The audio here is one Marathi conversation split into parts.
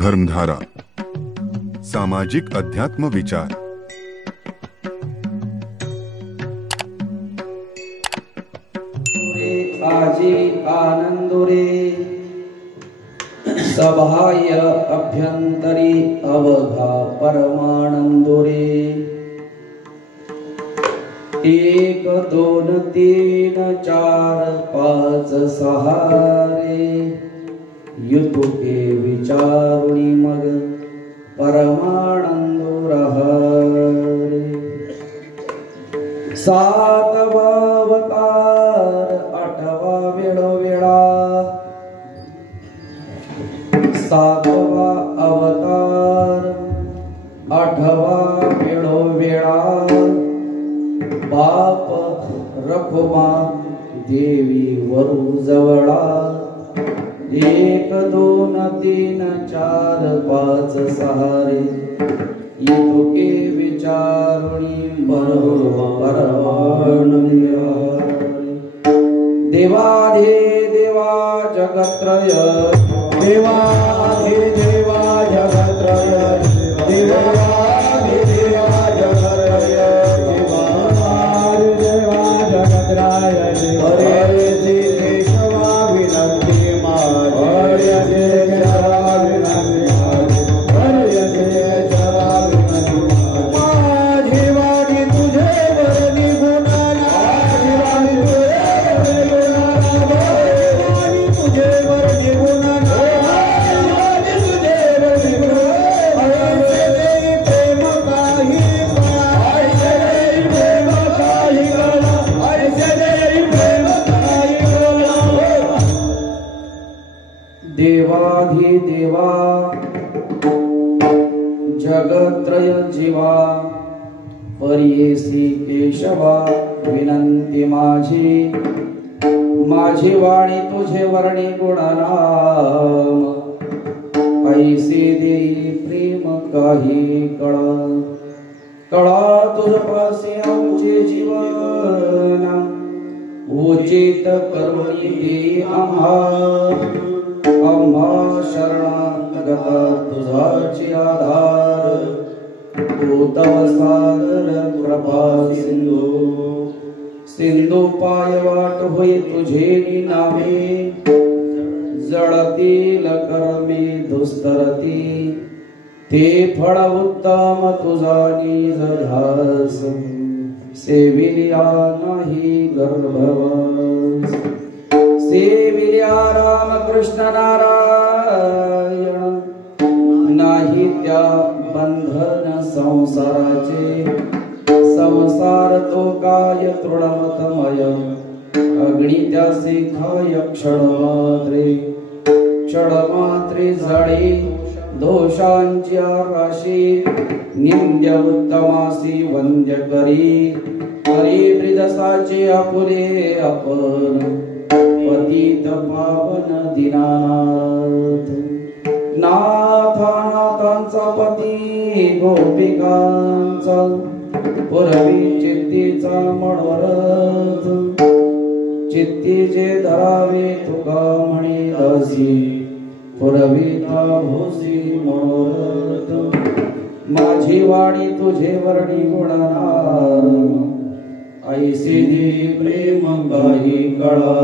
धर्मधारा सामाजिक अध्यात्म विचार। आजी आनंदोरे सभाय अभ्यंतरी अवघा परमानंदोरे। 1 2 3 4 5 6 रे युतुके विचारुणी मग परमानंदो रहारे। 7वा अवतार 8वा वेळोवेळा। 7वा अवतार 8वा वेळोवेळा। बाप रखुमा देवी वरु जवळा। 1 2 3 4 5 6 रे युतुके विचारुणी परमानंदो। देवाधे देवा जगत्रय देवाधे देवा जगत्रय देवाधे देवा जगत्रय देवाधे देवा जगत्राय हरे केशवा विनंती माझी हरे केशवा विनंती माझी हरे केशवा विनंती माझी वाणी तुझे वरणी गुणाला वाणी तुझे वरणी गुणाला वाणी तुझे वरणी गुणाला ऐसे देई प्रेम काही कळा ऐसे देई प्रेम काही कळा ऐसे देई प्रेम काही कळा। देवाधि देवा जगत्रय जीवा परियेसी केशवा विनंती माझी। माझी वाणी तुझे वर्णी गुणनाम ऐसे देई प्रेम काही कळा। कळा तुझपासी आमचे जीवन उचित करुणी दे आम्हा शरणागता तुझाची आधार। तू तव सागर कृपा सिंधू सिंधू पाय वाट होई तुझे नामे। जळतील कर्मे दुस्तरती ते फळ उत्तम तुझा निज ध्यास। सेविल्या नाही गर्भवास सेविल्या राम कृष्ण नारायण। नाही त्या बंधन संसाराचे संसार तो काय तृणमतमय। अग्नी त्यासे खाय क्षणमात्रे झाडे दोषांची राशी। निंद्य उत्तमासी वंद्य करी हरी ब्रिदसाचे आपुले आपण। पतित पावन दीनानाथ नाथानाथांचा पती गोपिकांचा पुरवी चित्तीचा मनोरथ। चित्ती जे धरावे तुका म्हणे असी पुरविता भोसी मनोरथ। माझी वाणी तुझे वर्णी गुणनाम ऐसे दे प्रेम काही कळा।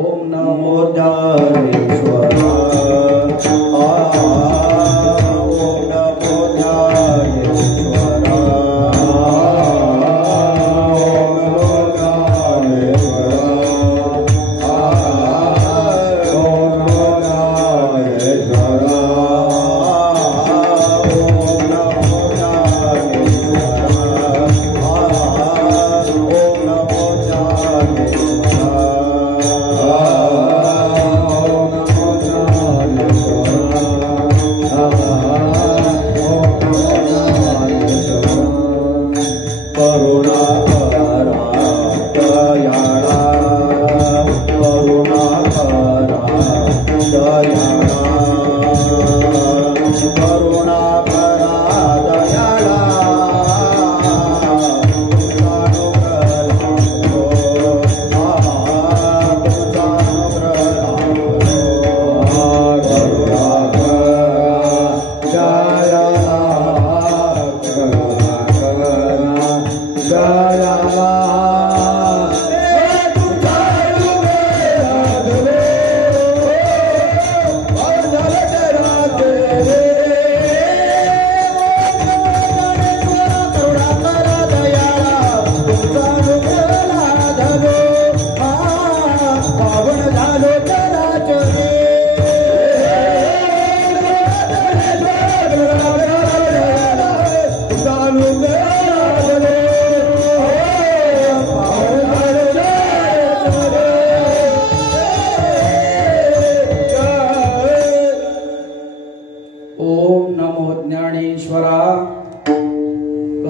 ओम नमो ज्ञानेश्वराय ओम नमो ज्ञानेश्वराय ओम नमो ज्ञानेश्वराय ओम नमो ज्ञानेश्वराय ओम नमो ज्ञानेश्वराय ओम नमो परमेश्वरा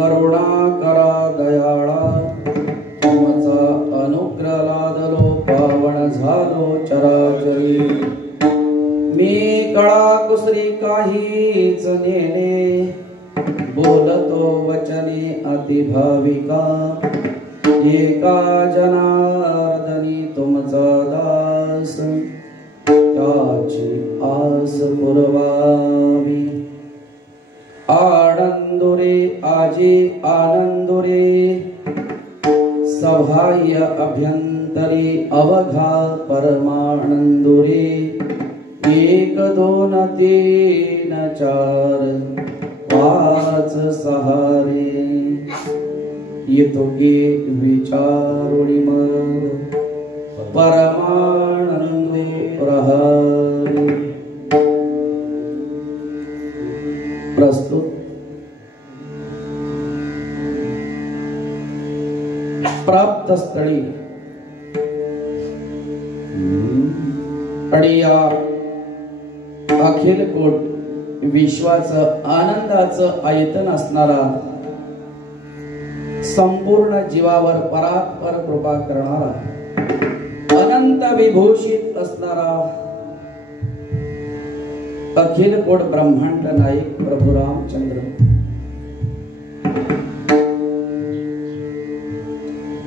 करुणा करा दयाळा तुमचा अनुग्रह लादलो पावन झालो चराचरी मी कळा कुसरी काहीच नेणे बोलतो वचने अतिभाविका एका जनार्दनी तुमचा दास त्याची आस पुरवावी आनंदुरे आजी आनंदुरे सहाय्य अभ्यंतरी अवघा परमानंदुरे एक दोन तीन चार पाच सहारे येतो की विचारुणी मग परमानंदे प्रहरी प्रस्तुत प्राप्त स्थळी आणि या अखिल कोट विश्वाचं आनंदाचं आयतन असणारा संपूर्ण जीवावर परात्पर कृपा करणारा अनंत विभूषित असणारा अखिल कोट ब्रह्मांड नायक प्रभू रामचंद्र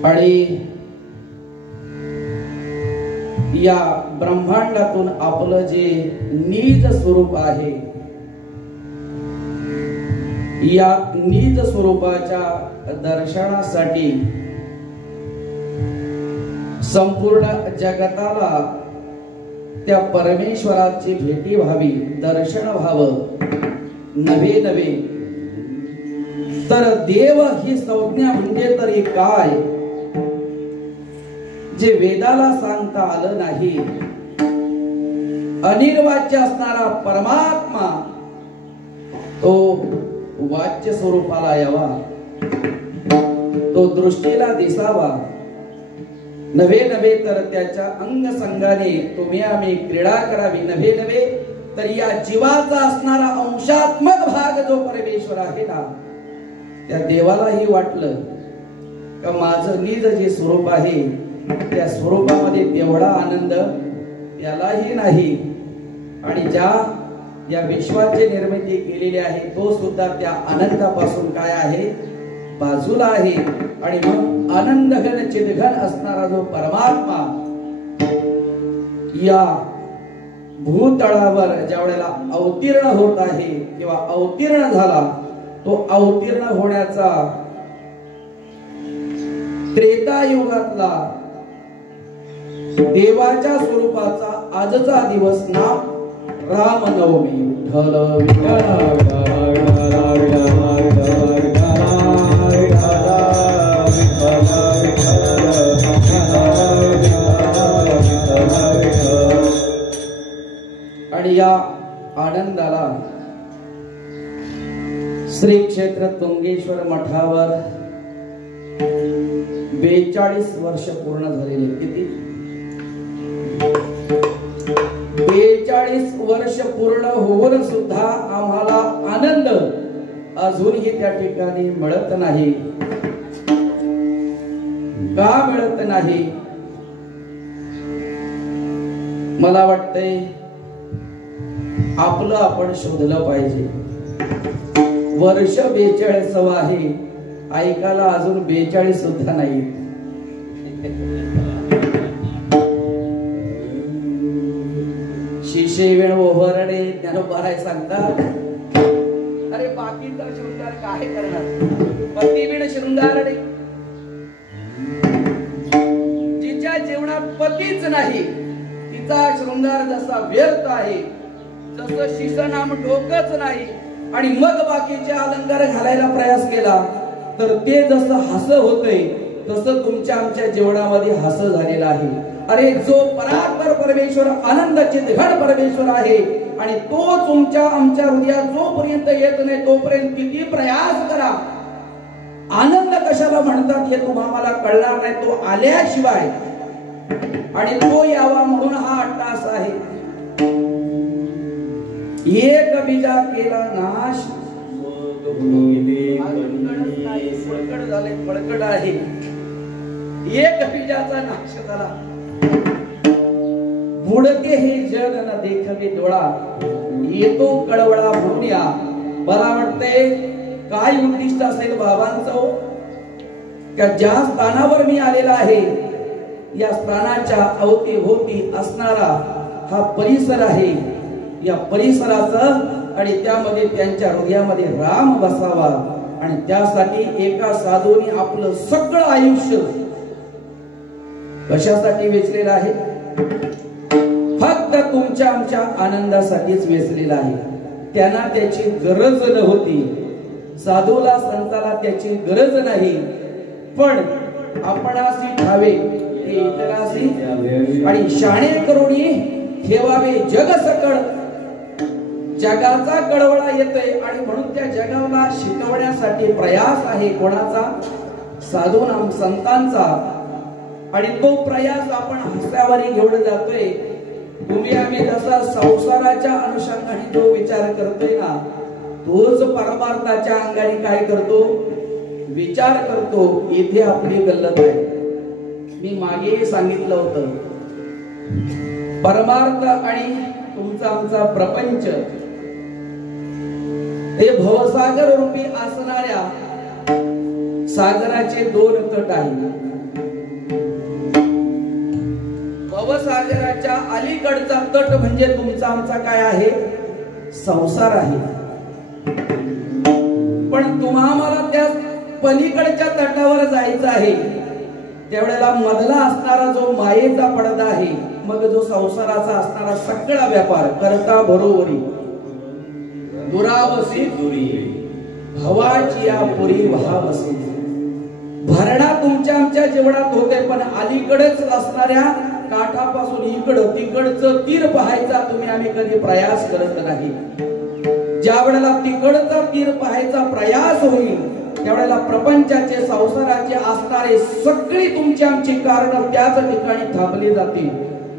आणि या ब्रह्मांडातून आपलं जे निज स्वरूप आहे या निज स्वरूपाच्या दर्शनासाठी संपूर्ण जगताला त्या परमेश्वराची भेटी व्हावी दर्शन व्हावं नवे नवे तर देव ही संज्ञा म्हणजे तरी काय जे वेदाला सांगता आलं नाही अनिर्वाच्य असणारा परमात्मा तो वाच्य स्वरूपाला यावा तो दृष्टीला दिसावा नवे नवे तर त्याच्या अंग संगाने तुम्ही आम्ही क्रीडा करावी नवे नवे तर या जीवाचा असणारा अंशात्मक भाग जो परमेश्वर आहे ना त्या देवालाही वाटलं का माझं निज जे स्वरूप आहे त्या स्वरूपामध्ये तेवढा आनंद त्यालाही नाही आणि ज्या या विश्वाची निर्मिती केलेली आहे तो सुद्धा त्या आनंदापासून काय आहे बाजूला आहे आणि मग आनंदघन चिदघन असणारा जो परमात्मा या भूतळावर ज्या वेळेला अवतीर्ण होत आहे किंवा अवतीर्ण झाला तो अवतीर्ण होण्याचा त्रेतायुगातला देवाच्या स्वरूपाचा आजचा दिवस नाम रामनवमी आणि या आनंदाला श्री क्षेत्र तुंगेश्वर मठावर 42 वर्ष पूर्ण झालेले किती 42 वर्ष पूर्ण होऊन सुद्धा आम्हाला आनंद अजूनही त्या ठिकाणी मिळत नाही का मिळत नाही मला वाटतंय आपलं आपण शोधलं पाहिजे वर्ष 42 आहे ऐकायला अजून 42 सुद्धा नाही शिशे वेळ ओहरडे ज्ञानोबाराय सांगतात अरे बाकीचा शृंगार काय करणार पती विण शृंगारडे जिच्या जीवनात पतीच नाही तिचा शृंगार जसा व्यर्थ आहे जसं शिशनाम डोकंच नाही आणि मग बाकीचे अलंकार घालायला प्रयास केला तर ते जसं हस होतंय तसं तुमच्या आमच्या जीवनामध्ये हस झालेलं आहे अरे जो परात्पर परमेश्वर आनंदाचे घड परमेश्वर आहे आणि तो तुमच्या आमच्या हृदयात जोपर्यंत येत नाही तोपर्यंत किती प्रयास करा आनंद कशाला म्हणतात हे तुम्हाला कळणार नाही तो आल्याशिवाय आणि तो यावा म्हणून हा अट्टास आहे एक बीजा केला नाश फळकड झाले फळकड आहे एक बीजाचा नाश झाला बुडते हे जग न देखवे डोळा येतो कळवळा म्हणून या मला वाटतंय काय उद्दिष्ट असेल बाबांचं का ज्या स्थानावर मी आलेला आहे या स्थानाच्या अवतीभोवती असणारा हा परिसर आहे या परिसराचं आणि त्यामध्ये त्यांच्या हृदयामध्ये राम बसावा आणि त्यासाठी एका साधूने आपलं सगळं आयुष्य कशासाठी वेचलेलं आहे फक्त तुमच्या आमच्या आनंदासाठीच वेचलेलं आहे त्यांना त्याची गरज नव्हती साधूला संताला त्याची गरज नाही पण आपणासी ठावे ते इतरासी आणि शाणे करुणी ठेवावे जग सकळ जगाचा कळवळा येतोय आणि म्हणून त्या जगाला शिकवण्यासाठी प्रयास आहे कोणाचा साधू नाम संतांचा आणि तो प्रयास आपण हस्त्यावरी घेऊन जातोय तुम्ही आम्ही जसा संसाराच्या अनुषंगाने जो विचार करतोय ना तोच परमार्थाच्या अंगाने काय करतो विचार करतो इथे आपली गल्लत आहे मी मागे सांगितलं होतं परमार्थ आणि तुमचा आमचा प्रपंच हे भवसागर रूपी असणाऱ्या सागराचे दोन तट आहेत भवसागराच्या अलीकडचा तट म्हणजे तुमचा आमचा काय आहे संसार आहे पण तुम्हाला त्या पलीकडच्या तटावर जायचं आहे त्यावेळेला मधला असणारा जो मायेचा पडदा आहे मग जो संसाराचा असणारा सगळा व्यापार करता बरोबरी दुरावसी भवाची या पुरी वहावसी भरणा तुमच्या आमच्या जीवनात होते पण अलीकडेच असणाऱ्या काठापासून इकडं तिकडचं तीर पाहायचा तुम्ही आम्ही कधी प्रयास करत नाही ज्या वेळेला तिकडचा तीर पाहायचा प्रयास होईल त्यावेळेला प्रपंचाचे संसाराचे असणारे सगळी तुमची आमची कारण त्याच ठिकाणी थांबली जातील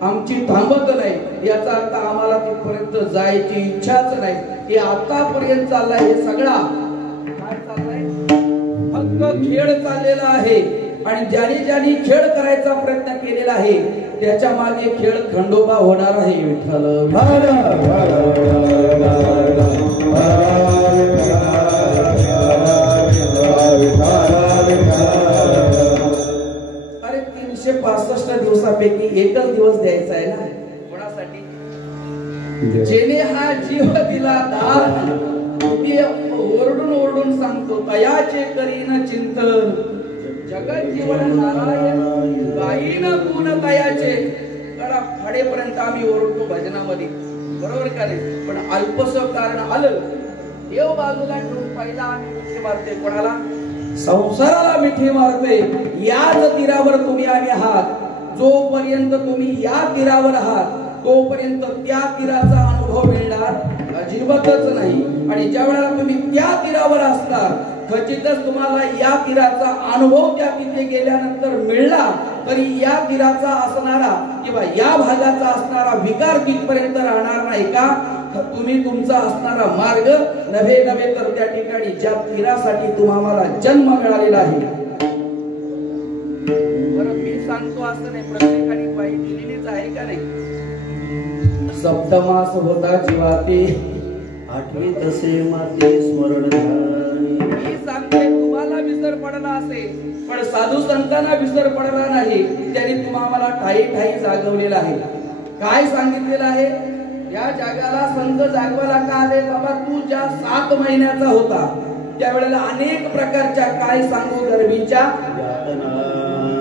आमची थांबत नाही याचा अर्थ आम्हाला तिथपर्यंत जायची इच्छाच नाही हे आतापर्यंत चाललाय हे सगळा काय चाललाय फक्त खेळ चाललेला आहे आणि ज्याने ज्याने खेळ करायचा प्रयत्न केलेला आहे त्याच्या मागे खेळ खंडोबा होणार आहे विठ्ठल अरे 365 दिवसापैकी एकच दिवस द्यायचा आहे ना कोणासाठी जेने हा जीव दिला दान ते ओरडून ओरडून सांगतो तयाचे करीन चिंतन जगत जीवन नारायण गायीन गुण तयाचे करा फाडेपर्यंत आम्ही ओरडतो भजनामध्ये बरोबर का नाही पण अल्पस कारण आलं देव बाजूला ठेवून पहिला आम्ही मिठी मारते कोणाला संसाराला मिठी मारते याच तीरावर तुम्ही आम्ही आहात जोपर्यंत तुम्ही या तीरावर आहात तोपर्यंत त्या तीराचा अनुभव मिळणार अजिबातच नाही आणि ज्या वेळेला तुम्ही त्या तीरावर असता खचितच तुम्हाला या तीराचा अनुभव त्या तिथे गेल्यानंतर मिळला तरी या तीराचा असणारा किंवा या भागाचा असणारा विकार तिथपर्यंत राहणार नाही का तुम्ही तुमचा असणारा मार्ग नव्हे नव्हे तर त्या ठिकाणी ज्या तीरासाठी तुम्हाला जन्म मिळालेला आहे बरं मी सांगतो असं नाही प्रत्येकाने बाई दिलेलीच आहे का नाही सप्तमास होता जीवाते आठवी तसे माते स्मरण मी सांगते तुम्हाला विसर पडला असेल पण साधू संतांना विसर पडला नाही त्यांनी तुम्हाला ठाई ठाई जागवलेला आहे काय सांगितलेलं आहे या जगाला संत जागवायला का आले बाबा तू ज्या 7 महिन्याचा होता त्यावेळेला अनेक प्रकारच्या काय सांगू गर्भीच्या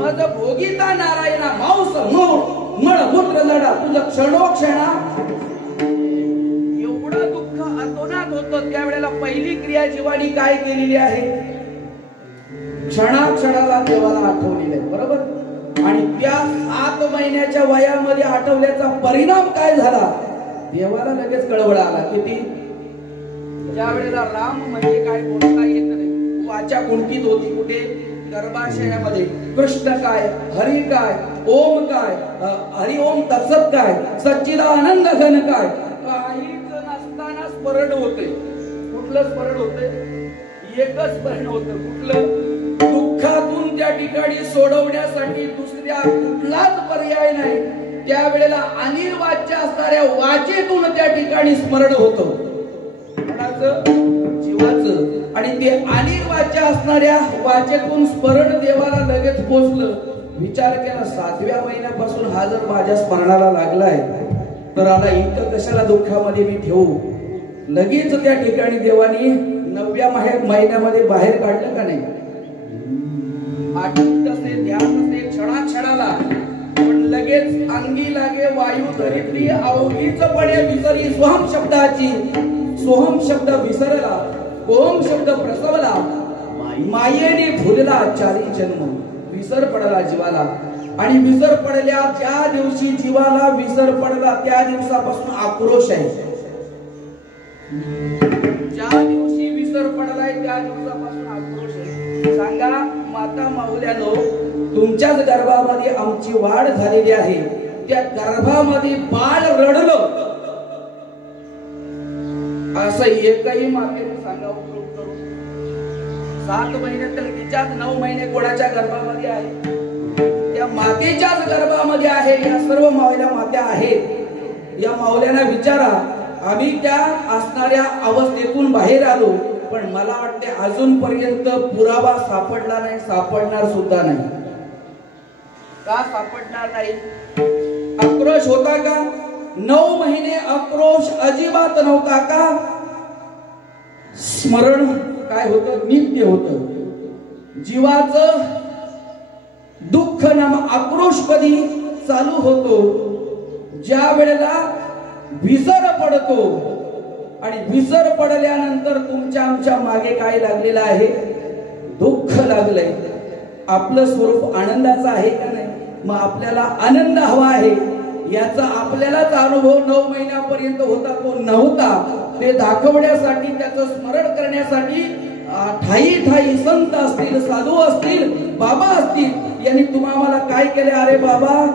मग भोगिता नारायणा मांस मळ मूत्र लढा तुझं क्षणोक्षणा एवढं दुःख अतोनात होतं त्यावेळेला पहिली क्रिया जीवानी काय केलेली आहे क्षणाक्षणाला देवाला आठवलेलं आहे बरोबर आणि त्या 7 महिन्याच्या वयामध्ये आठवल्याचा परिणाम काय झाला देवाला लगेच कळवळा आला किती ज्या वेळेला राम म्हणजे काय बोलता येत नाही वाचा कुंठित होती कुठे गर्भाशयामध्ये कृष्ण काय हरी काय ओम काय हरि ओम तत्सत काय सच्चिदानंद घन काय काहीच नसताना स्मरण होते कुठलं स्मरण होते एकच भरण होतं. कुठलं? दुःखातून त्या ठिकाणी सोडवण्यासाठी दुसऱ्या कुठलाच पर्याय नाही. त्यावेळेला अनिर्वाच्य असणाऱ्या वाचेतून त्या ठिकाणी स्मरण होतं. कोणाचं? जीवाचं. आणि ते अनिर्वाच्य असणाऱ्या वाचेतून स्मरण देवाला लगेच पोचलं. विचार केला 7व्या महिन्यापासून हा जर माझ्या स्मरणाला लागलाय तर आला इतकं कशाला दुःखामध्ये मी ठेवू. लगेच त्या ठिकाणी देवानी 9व्या महिन्यामध्ये बाहेर काढलं का नाही. आठवत असे ध्यान असे क्षणाक्षणाला पण लगेच अंगी लागे वायू धरित्री अवघीच पडे विसरी. सोहम शब्दाची सोहम शब्द विसरला, ओम शब्द प्रसवला, मायेने भुलला चारी जन्म. विसर पडला जीवाला. आणि विसर पडल्या त्या दिवशी जीवाला विसर पडला त्या दिवसापासून आक्रोश आहे. ज्या दिवशी विसर पडलाय त्या दिवसापासून आक्रोश आहे. सांगा माता माऊल्यानो, तुमच्याच गर्भामध्ये आमची वाढ झालेली आहे. त्या गर्भामध्ये बाळ रडलं असं एकही मातेने सांगावं करून. 7 महिने तर तिच्याच 9 महिने कोणाच्या गर्भामध्ये आहे? त्या मातेच्याच गर्भामध्ये आहे. या सर्व माऊल्या मात्या आहेत. या माऊल्यांना विचारा, आम्ही त्या असणाऱ्या अवस्थेतून बाहेर आलो पण मला वाटते अजूनपर्यंत पुरावा सापडला नाही, सापडणार सुद्धा नाही. का सापडणार नाही? आक्रोश होता का? 9 महिने आक्रोश अजिबात नव्हता का? स्मरण काय होतं? नित्य होतं. जीवाचं दुःख नाम आक्रोश कधी चालू होतो? ज्या वेळेला विसर पडतो. आणि विसर पडल्यानंतर तुमच्या आमच्या मागे काय लागलेलं आहे? दुःख लागलंय. आपलं स्वरूप आनंदाचं आहे का नाही? मग आपल्याला आनंद हवा आहे याचा आपल्यालाच अनुभव 9 महिन्यापर्यंत होता तो नव्हता. ते दाखवण्यासाठी, त्याचं स्मरण करण्यासाठी ठाई ठाई संत असतील, साधू असतील, बाबा असतील, यांनी तुम्हाला काय केले? अरे बाबा,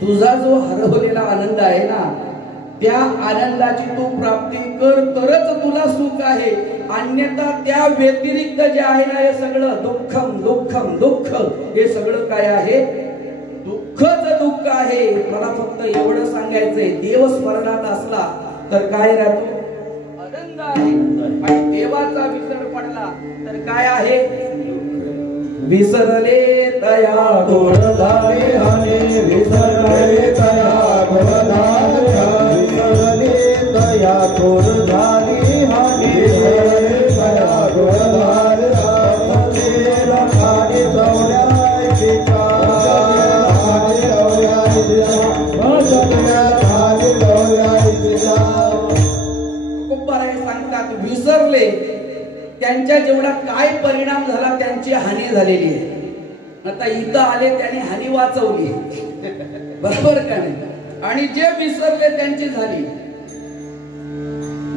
तुझा जो हरवलेला आनंद आहे ना, त्या आनंदाची तू प्राप्ती कर तरच तुला सुख आहे. अन्यथा त्या व्यतिरिक्त जे आहे ना, हे सगळं दुःखम दुःखम दुःख, हे सगळं काय आहे? दुःखच दुःख आहे. मला फक्त एवढं सांगायचंय, देव स्मरणात असला तर काय राहतो? आनंद आहे. आणि देवाचा विसर पडला तर काय आहे? विसरले तया थोर झाले हाने, विसरले तया थोर झाले, विसरले तया थोर झाले हाने, विसरले तया थोर झाले. खाली चौड्याची खाली सांगतात विसरले त्यांच्या जेवढा काय परिणाम झाला, त्यांची हानी झालेली आहे. आता इथं आले त्यांनी हानी वाचवली, बरोबर का नाही? आणि जे विसरले त्यांची झाली.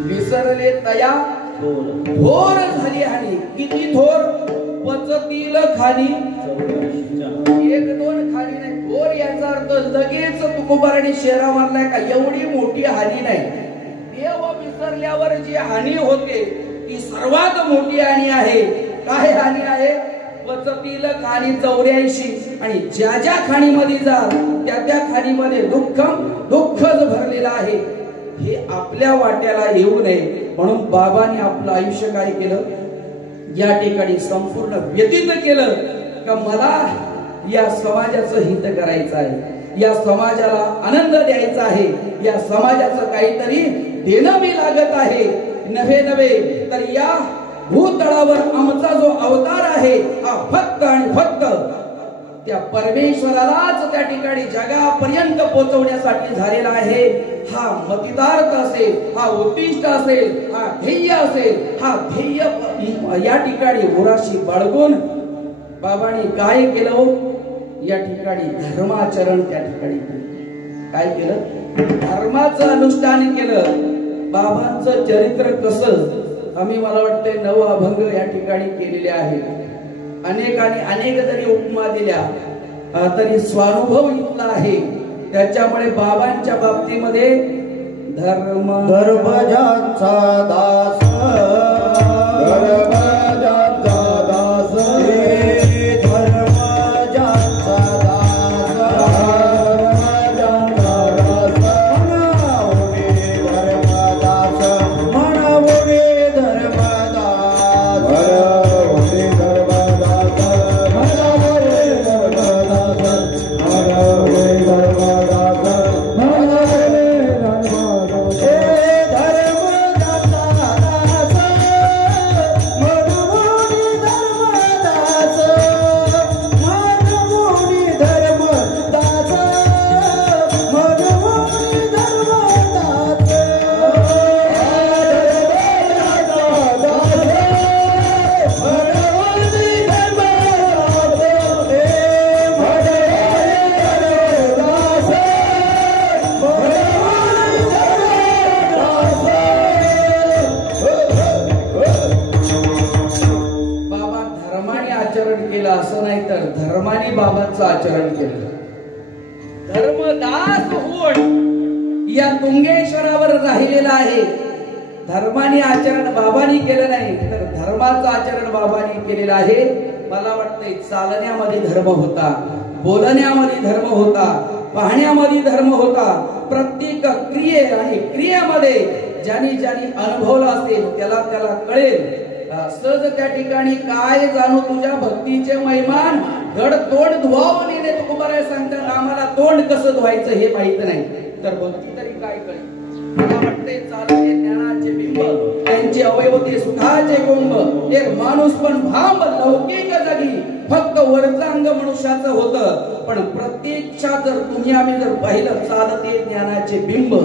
विसरले तया थोर झाली हानी. किती थोर? पचतील खाली, 1-2 खाली नाही, थोर. याचा अर्थ लगेच तुकोबाराने शेरा मारलाय का एवढी मोठी हानी नाही. देव विसरल्यावर जी हानी होते ती सर्वात मोठी हानी आहे. काय हानी आहे? पचतील खाणी 84. आणि ज्या ज्या खाणीमध्ये जा त्या खाणीमध्ये दुःखच भरलेलं आहे. हे आपल्या वाट्याला येऊ नये म्हणून बाबांनी आपलं आयुष्य काय केलं? या ठिकाणी संपूर्ण व्यतीत केलं का मला या समाजाचं हित करायचं आहे, या समाजाला आनंद द्यायचा आहे, या समाजाचं काहीतरी देणं मी लागत आहे. नव्हे तर या भूतळावर आमचा जो अवतार आहे हा फक्त आणि फक्त त्या परमेश्वरालाच त्या ठिकाणी जगापर्यंत पोहोचवण्यासाठी झालेला आहे. हा मतितार्थ असेल, हा उद्दिष्ट असेल, हा ध्येय असेल, हा ध्येय या ठिकाणी मुराशी बाळगून बाबांनी काय केलं? या ठिकाणी धर्माचरण त्या ठिकाणी काय केलं? धर्माचं अनुष्ठान केलं. बाबांचं चरित्र कसं आम्ही मला वाटतंय 9 अभंग या ठिकाणी केलेले आहेत. अनेकांनी अनेक जरी उपमा दिल्या तरी स्वानुभव इथला आहे. त्याच्यामुळे बाबांच्या बाबतीमध्ये धर्म धर्मजाचा दास असं नाही तर धर्माने बाबांचं आचरण केलं. धर्मदास होऊन या तुंगेश्वरावर राहिलेला आहे. धर्माने आचरण बाबांनी केलं नाही तर धर्माचं आचरण बाबांनी केलेलं आहे. मला वाटतंय चालण्यामध्ये धर्म होता, बोलण्यामध्ये धर्म होता, पाहण्यामध्ये धर्म होता. प्रत्येक क्रिये आणि क्रियेमध्ये ज्यानी ज्यानी अनुभवला असेल त्याला त्याला कळेल. सहज त्या ठिकाणी काय जाणू तुझ्या भक्तीचे महिमान, घड तोंड धुवावं नेणे तुकोबाराय सांगतात. आम्हाला तोंड कसं धुवायचं हे माहित नाही तर भक्ती तरी काय कळेल. मला वाटते चालते ज्ञानाचे बिंब, त्यांचे अवयव ते सुखाचे गोंब. एक माणूस पण भांब लौकिक जगी, फक्त वरचांग मनुष्याचं होतं. पण प्रत्यक्षात जर तुम्ही आम्ही जर पाहिलं चालते ज्ञानाचे बिंब,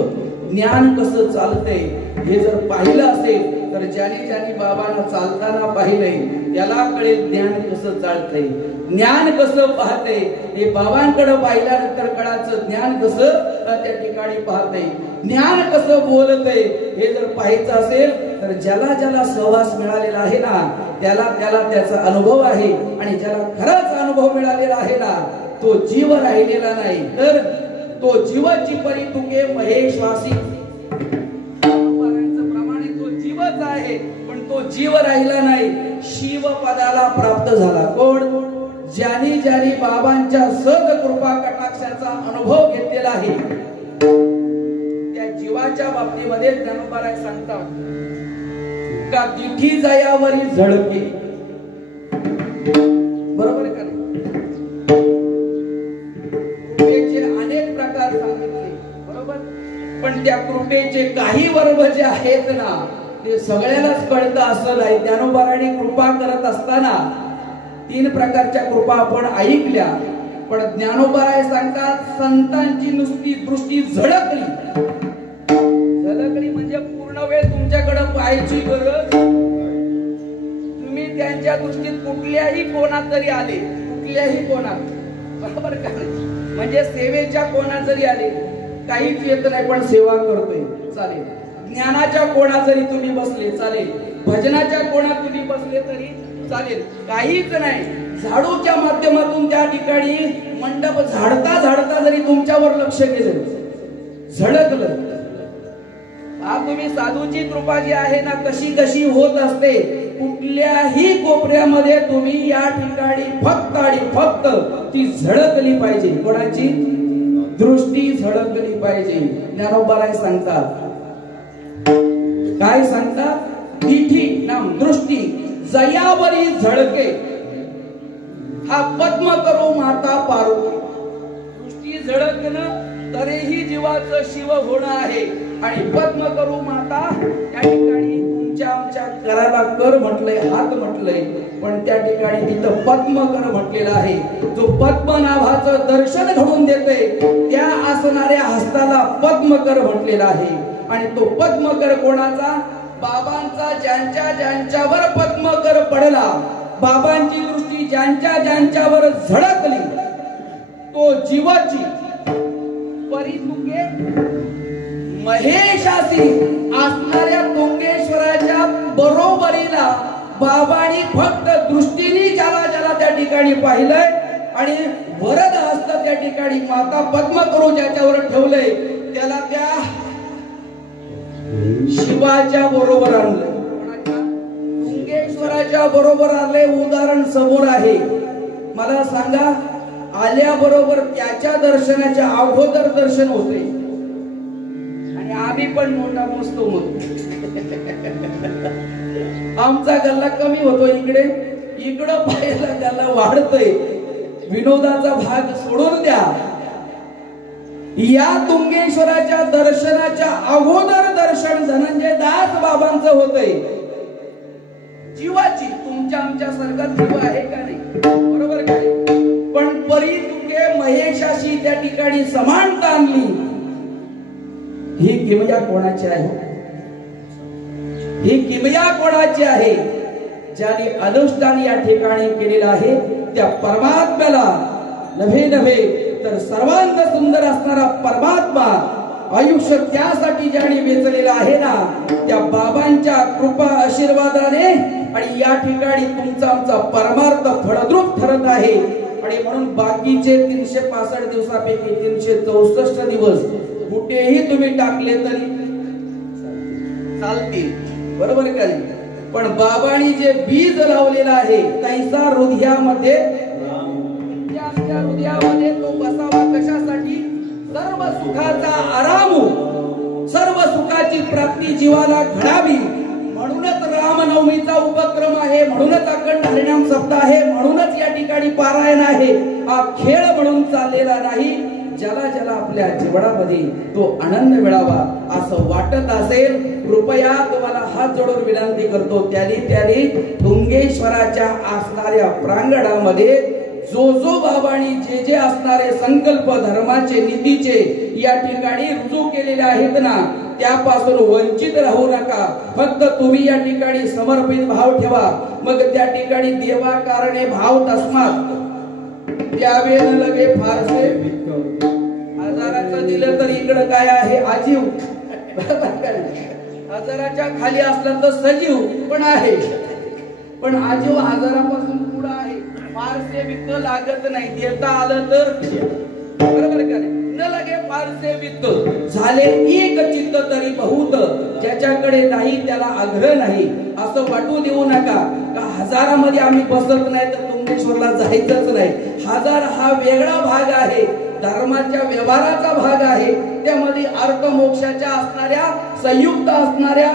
ज्ञान कसं चालते हे जर पाहिलं असेल तर ज्याने ज्याने बाबांना चालताना पाहिलंय त्याला कळेल ज्ञान कसं चालतंय, ज्ञान कसं पाहते. हे बाबांकडे पाहिल्यानंतर कळाचं ज्ञान कसं त्या ठिकाणी पाहते, ज्ञान कसं बोलतंय हे जर पाहायचं असेल तर ज्याला ज्याला सहवास मिळालेला आहे ना त्याला त्याला त्याचा अनुभव आहे. आणि ज्याला खराच अनुभव मिळालेला आहे ना तो जीव राहिलेला नाही तर तो जीवाची परी तुके महेश्वासी. प्रमाणे तो जीवच आहे पण तो जीव राहिला नाही, शिव पदाला प्राप्त झाला. कोण? ज्यानी ज्यानी बाबांच्या सद कृपा कटाक्षाचा अनुभव घेतलेला आहे त्या जीवाच्या बाबतीमध्ये ज्ञानोबाराय सांगतात का तिठी जयावरी झळके. बरोबर का? कृपेचे अनेक प्रकार सांगितले बरोबर, पण त्या कृपेचे काही वर्ग जे आहेत ना ते सगळ्यालाच कळतं असं नाही. ज्ञानोबारायने कृपा करत असताना 3 प्रकारच्या कृपा आपण ऐकल्या, पण ज्ञानोबाराय सांगतात संतांची नुसती दृष्टी झळकली. झळकली म्हणजे पूर्ण वेळ तुमच्याकडे पाहायची गरज. तुम्ही त्यांच्या दृष्टीत कुठल्याही कोणात जरी आले, कुठल्याही कोणात बरोबर का, म्हणजे सेवेच्या कोणात जरी आले काहीच येत नाही पण सेवा करतोय चालेल. ज्ञानाच्या कोणात जरी तुम्ही बसले चालेल, भजनाच्या कोणात तुम्ही बसले तरी चालेल, काहीच नाही. झाडूच्या माध्यमातून त्या ठिकाणी मंडप झाडता झाडता जरी तुमच्यावर लक्ष केलं, झळकलं. हा तुम्ही साधूची कृपा जी आहे ना कशी कशी होत असते. कुठल्याही कोपऱ्यामध्ये तुम्ही या ठिकाणी फक्त आणि फक्त ती झळकली पाहिजे. कोणाची दृष्टी झळकली पाहिजे. ज्ञानोबाराय सांगतात काय सांगतात, तिठी नाम दृष्टी जयावरी झळके, हा पद्म करो माता पार्वती. दृष्टी झळकणं तरीही जीवाचं शिव होणं आहे. आणि पद्म करू माता त्या ठिकाणी तुमच्या आमच्या कराला कर म्हटलंय, हात म्हटलंय, पण त्या ठिकाणी तिथं पद्म कर म्हटलेलं आहे. जो पद्म नावाचं दर्शन घडून देते त्या असणाऱ्या हस्ताला पद्म कर म्हटलेला आहे. आणि तो पद्म कर कोणाचा? बाबांचा. ज्यांच्या ज्यांच्यावर पद्म कर पडला, बाबांची दृष्टी ज्यांच्या ज्यांच्यावर झळकली, तो जीवाची परितुके महेशासी असणाऱ्या तुंगेश्वराच्या बरोबरीला बाबांनी फक्त दृष्टीने ज्याला ज्याला त्या ठिकाणी पाहिलंय आणि वरद हस्त त्या ठिकाणी माता पद्म करू ज्याच्यावर ठेवलंय त्याला त्या शिवाच्या बरोबर आणलंय. तुमच्या बरोबर आले उदाहरण समोर आहे. मला सांगा, आल्याबरोबर त्याच्या दर्शनाच्या अगोदर दर्शन होते आणि आम्ही पण मोठा मोजतो मग. आमचा गल्ला कमी होतो इकडं पाहायला गल्ला वाढतोय. विनोदाचा भाग सोडून द्या. या तुंगेश्वराच्या दर्शनाच्या अगोदर दर्शन धनंजय दास बाबांचं होतंय. जीवाची तुमच्या आमच्या सारखा जीव आहे का नाही? बरोबर का नाही? पण परी तुंगे महेशाशी त्या ठिकाणी समानता आणली. ही किमया कोणाची आहे? ही किमया कोणाची आहे? ज्याने अनुष्ठान या ठिकाणी केलेलं आहे त्या परमात्म्याला नव्हे तर सर्वांत सुंदर असणारा परमात्मा आयुष्य त्यासाठी ज्याने वेचलेलं आहे ना, त्या बाबांच्या कृपा आशीर्वादाने आणि या ठिकाणी तुमचा आमचा परमार्थ फळद्रूप ठरत आहे. आणि म्हणून बाकीचे 365 दिवसापैकी 364 दिवस कुठेही तुम्ही टाकले तरी चालतील. बरोबर का? पण बाबांनी जे बीज लावलेलं आहे तैसा हृदयामध्ये तो बसावा. कशासाठी? सर्व सुखाचा आराम, सर्व सुखाची प्राप्ती जीवाला घडावी. म्हणूनच रामनवमीचा उपक्रम आहे, म्हणूनच अखंड हरिनाम सप्ताह आहे, म्हणूनच या ठिकाणी पारायण आहे. हा खेळ म्हणून चाललेला नाही. ज्याला ज्याला आपल्या जीवनामध्ये तो आनंद मिळावा असं वाटत असेल, कृपया तुम्हाला हात जोडून विनंती करतो, त्याने तुंगेश्वराच्या असणाऱ्या प्रांगणामध्ये जो बाबांनी जे असणारे संकल्प धर्माचे नीतीचे या ठिकाणी रुजू केलेले आहेत ना, त्यापासून वंचित राहू नका. फक्त तुम्ही या ठिकाणी समर्पित भाव ठेवा. मग त्या ठिकाणी देवा कारणे भाव तस्मात त्यावे न लगे फारसे. हजाराचं दिलं तर इकडं काय आहे? आजीव. हजाराच्या खाली असलं तर सजीव पण आहे, पण आजीव हजारापासून पुढे आहे. फारसे वित्त लागत नाही, देता आलं तर बरोबर का? न लगे फारसे वित्त झाले एक चित्त तरी बहुत. ज्याच्याकडे नाही त्याला आग्रह नाही असं वाटू देऊ नका. का हजारामध्ये आम्ही बसत नाही तर तुंगेश्वरला जायचंच नाही. हजार हा वेगळा भाग आहे, धर्माच्या व्यवहाराचा भाग आहे. त्यामध्ये अर्थ मोक्षाच्या असणाऱ्या संयुक्त असणाऱ्या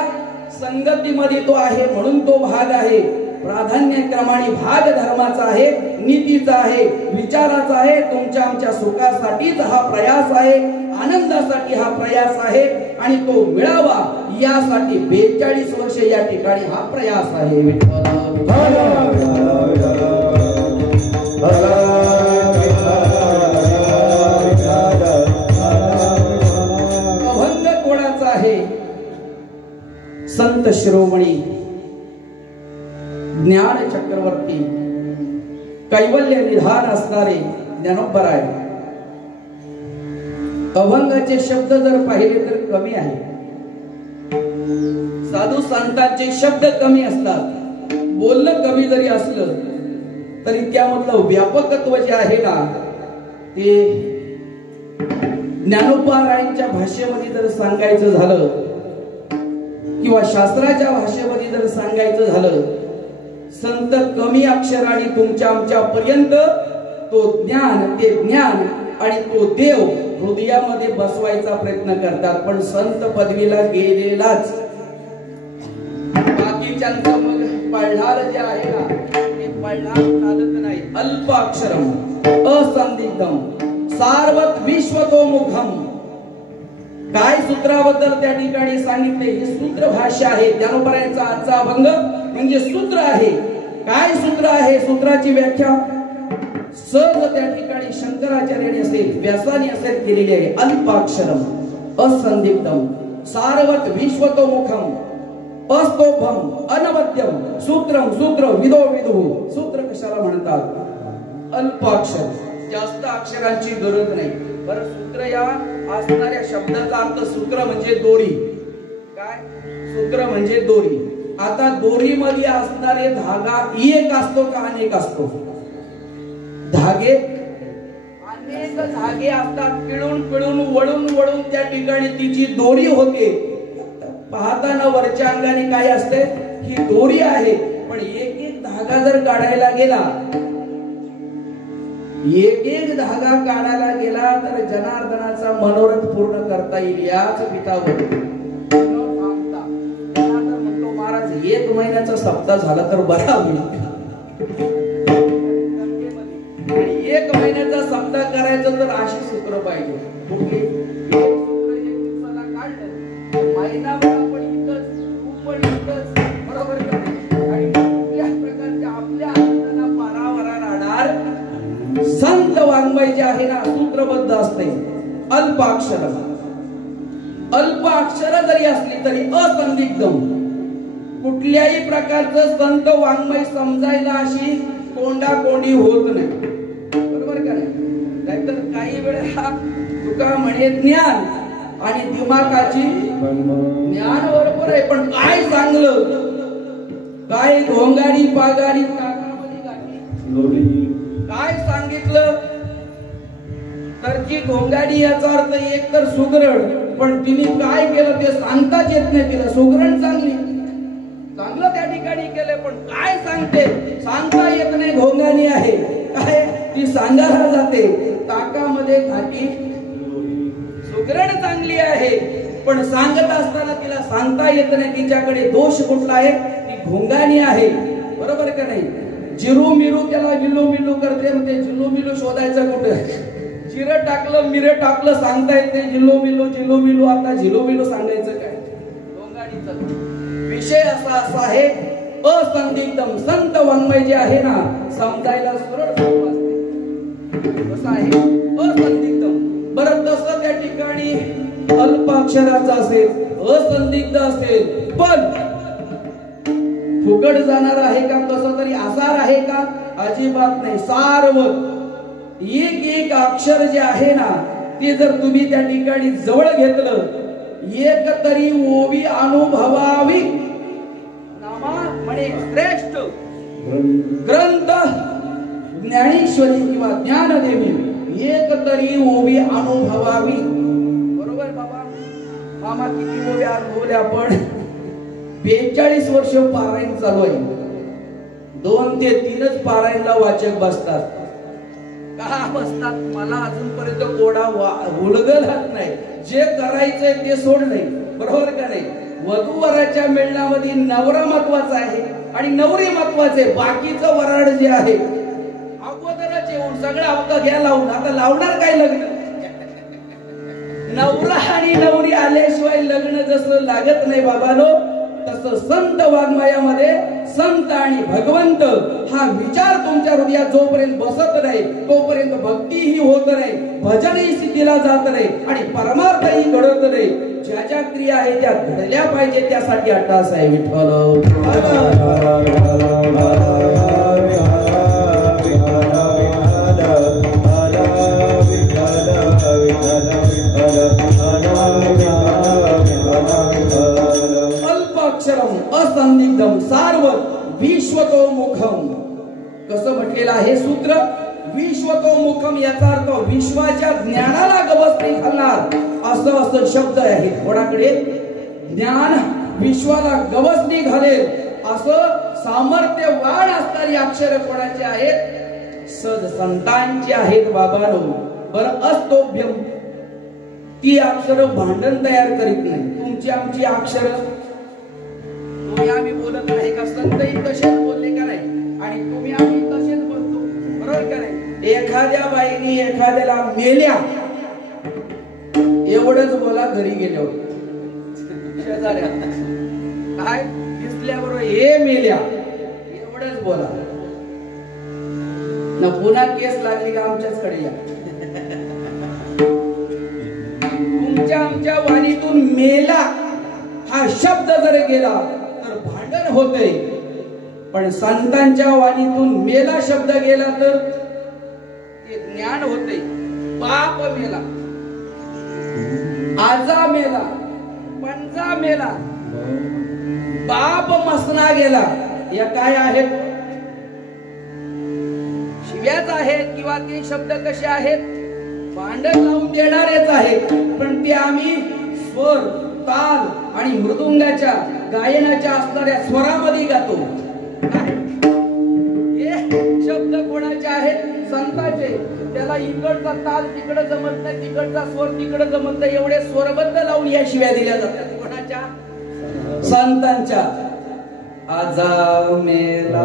संगतीमध्ये तो आहे, म्हणून तो भाग आहे. प्राधान्यक्रमाने भाग धर्माचा आहे, नीतीचा आहे, विचाराचा आहे. तुमच्या आमच्या सुखासाठीच हा प्रयास आहे, आनंदासाठी हा प्रयास आहे आणि तो मिळावा यासाठी 42 वर्ष या ठिकाणी हा प्रयास आहे. अभंग कोणाचा आहे? संत शिरोमणी ज्ञान चक्रवर्ती कैवल्य निधान असणारे ज्ञानोबराय. अभंगाचे शब्द जर पाहिले तर कमी आहे. साधू संतांचे शब्द कमी असतात, बोलणं कमी जरी असलं तरी त्यामधलं व्यापकत्व जे आहे ना, ते ज्ञानोबरायांच्या भाषेमध्ये जर सांगायचं झालं किंवा शास्त्राच्या भाषेमध्ये जर सांगायचं झालं, संत कमी अक्षराने तुमच्या आमच्या पर्यंत तो ज्ञान, ते ज्ञान आणि तो देव हृदयामध्ये बसवायचा प्रयत्न करतात. पण संत पदवीला गेलेलाच बाकीच्यांचं मग पळणार जे आहे ना, ते पळणार चालत नाही. अल्प अक्षरम असंदिग्धम सार्वत विश्वतोमुखम. काय सूत्राबद्दल त्या ठिकाणी सांगितले? ही सूत्र भाषा आहे. ज्ञानोबरायांचा आजचा अभंग म्हणजे सूत्र आहे. काय सूत्र आहे? सूत्राची व्याख्या सहज त्या ठिकाणी शंकराचार्याने असेल, व्यासाने असेल केलेली आहे. अल्पाक्षरम असंदिग्धम सार्वत विश्वतोमुखम अस्तोभम अनवद्यम सूत्रम. सूत्र विदो विदु. सूत्र कशाला म्हणतात? अल्पाक्षर, जास्त अक्षरांची गरज नाही. बरं, सूत्र या असणाऱ्या शब्दाचा अर्थ सूत्र म्हणजे दोरी. काय? सूत्र म्हणजे दोरी. आता दोरीमध्ये असणारे धागा एक असतो का अनेक असतो? धागे अनेक धागे असतात. पिळून पिळून वळून वळून त्या ठिकाणी तिची दोरी होते. पाहताना वरच्या अंगाने काय असते? ही दोरी आहे. पण एक एक धागा जर काढायला गेला, एक एक धागा काढायला गेला तर जनार्दनाचा मनोरथ पूर्ण करता येईल याच पीठावर. म्हणतो महाराज 1 महिन्याचा सप्ताह झाला तर बरा होईल. आणि 1 महिन्याचा सप्ताह करायचं तर अशी सूत्र पाहिजे. कुठली? महिनाभर आपण इथंच, तू पण इथंच, बरोबर का? आणि या प्रकारच्या आपल्या आनंदाला पारावरा राहणार संत वाङ्मय जे आहे ना सूत्रबद्ध असते. अल्पाक्षर, अल्पाक्षर जरी असली तरी असंदिग्धम. कुठल्याही प्रकारचं संत वाङ्मय समजायला अशी कोंडाकोंडी होत नाही, बरोबर का? नाहीतर काही वेळेला तुका म्हणे ज्ञान आणि दिमागाची ज्ञान बरोबर आहे, पण काय चांगलं, काय घोंगाडी पागाडी काय सांगितलं तर की घोंगाडी याचा अर्थ एक तर सुगरण, पण तिने काय केलं ते सांगताच येत नाही तिला. सुगरण चांगली, चांगलं त्या ठिकाणी केलंय, पण काय सांगते सांगता येत नाही. घोंगाडी आहे काय ती सांगायला जाते ताकामध्ये घाटी. सुगरण चांगली आहे पण सांगत असताना तिला सांगता येत नाही. तिच्याकडे दोष कुठला आहे? ती घोंगाणी आहे, बरोबर का नाही? जिरू मिरू त्याला विलू मिलू करते, मग ते जिल्लू मिलू शोधायचं कुठं? जिरं टाकलं मिरं टाकलं सांगता येत नाही. जिल्लू मिलू आता झिलू मिलू सांगायचं काय? घोंगाणीचा विषय असा आहे असंदिग्धम. संत वाङ्मय जे आहे ना समजायला सरळ कसं आहे? असंदिग्धम. बरं तसं त्या ठिकाणी अल्पाक्षराचा असेल, असंदिग्ध असेल, पण फुकट जाणार आहे का? कसं तरी आसार आहे का? अजिबात नाही. सारवत एक एक अक्षर जे आहे ना ते जर तुम्ही त्या ठिकाणी जवळ घेतलं, एक तरी ओवी अनुभवावी. नामा म्हणे श्रेष्ठ ग्रंथ ज्ञानेश्वरी किंवा ज्ञानदेवी, एक तरी ओवी अनुभवावी. बरोबर बाबा? मामा किती ओव्या अनुभवल्या आपण? 42 वर्ष पारायण चालू आहे. 2 ते 3च पारायणला वाचक बसतात. का बसतात? मला अजूनपर्यंत कोडा उलगलच नाही. जे करायचंय ते सोड नाही, बरोबर का नाही? वधूवराच्या मेळण्यामध्ये नवरा महत्वाचा आहे आणि नवरी महत्वाचे. बाकीचं वराड जे आहे अगोदरच येऊन सगळं अवघ घ्या लावून. आता लावणार काय लग्न? नवरा आणि नवरी आल्याशिवाय लग्न जसं लागत नाही बाबानो, तसं संत वाङ्मयामध्ये संत आणि भगवंत हा विचार तुमच्या हृदयात जोपर्यंत बसत नाही तोपर्यंत भक्तीही होत नाही, भजनही सिद्धीला जात नाही आणि परमार्थही घडत नाही. ज्या ज्या क्रिया आहेत त्या घडल्या पाहिजे त्यासाठी अट्टास आहे विठ्ठल. अल्पाक्षरम असंदिग्धम सार्वत विश्वतोमुखम. कसं म्हटलेलं आहे सूत्र? विश्वतोमुखम याचा अर्थ विश्वाच्या ज्ञानाला गवसणी घालणार असं शब्द आहे. कोणाकडे ज्ञान विश्वाला गवसणी घालेल असं सामर्थ्यवान असणारी अक्षर कोणाची आहेत? सद संतांची आहेत बाबानो. बरं अस्तोभ्यम ती अक्षर भांडण तयार करीत नाही. तुमची आमची अक्षर तुम्ही आम्ही बोलत नाही का? संतही तसेच बोलले का नाही? आणि तुम्ही आम्ही तसेच बोलतो, बरोबर का नाही? एखाद्या बाईनी एखाद्याला मेल्या एवढंच बोला घरी गेल्यावर. शेजाऱ्या काय दिसल्याबरोबर हे मेल्या एवढंच बोला ना. पुन्हा केस लागली का आमच्याचकडे या. तुमच्या आमच्या वाणीतून मेला हा शब्द जर गेला तर भांडण होते, पण संतांच्या वाणीतून मेला शब्द गेला तर ते ज्ञान होते. पाप मेला, आजा मेला, पंजा मेला, बाप मसना गेला. या काय आहेत? शिव्याच आहेत किंवा ते शब्द कसे आहेत? भांडण लावून देणारेच आहेत, पण ते आम्ही स्वर, ताल आणि मृदुंगाच्या गायनाच्या असणाऱ्या स्वरामध्ये गातो. हे शब्द कोणाचे आहेत? संतांचे. त्याला इकडचा ताल तिकडे जमत नाही, तिकडचा स्वर तिकडे जमत नाही, एवढे स्वरबद्ध लावून या शिव्या दिल्या जातात. कोणाच्या? संतांच्या. आजा मेला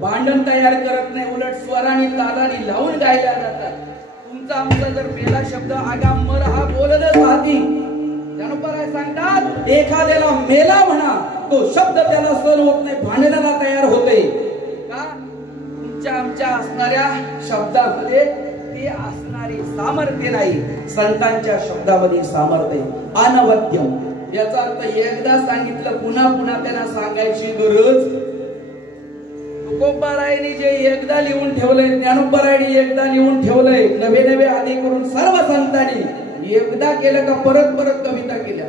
भांडण तयार करत नाही, उलट स्वराने तालाने लावून गायला जातात. तुमचा आमचा जर मेला शब्द आगामर हा बोलतच राहती. ज्ञानोबराय सांगतात एखाद्याला मेला म्हणा, तो शब्द त्याला सहन होत नाही, भांडणाला तयार होते. का? तुमच्या आमच्या असणाऱ्या शब्दामध्ये ते असणारी सामर्थ्य नाही, संतांच्या शब्दामध्ये सामर्थ्य. अनवद्यम याचा अर्थ एकदा सांगितलं पुन्हा पुन्हा त्यांना सांगायची गरज. तुकोबारायांनी जे एकदा लिहून ठेवलंय, ज्ञानोबरायांनी एकदा लिहून ठेवलंय, नवे नवे आधी करून सर्व संतांनी एकदा केलं का परत परत कविता केल्या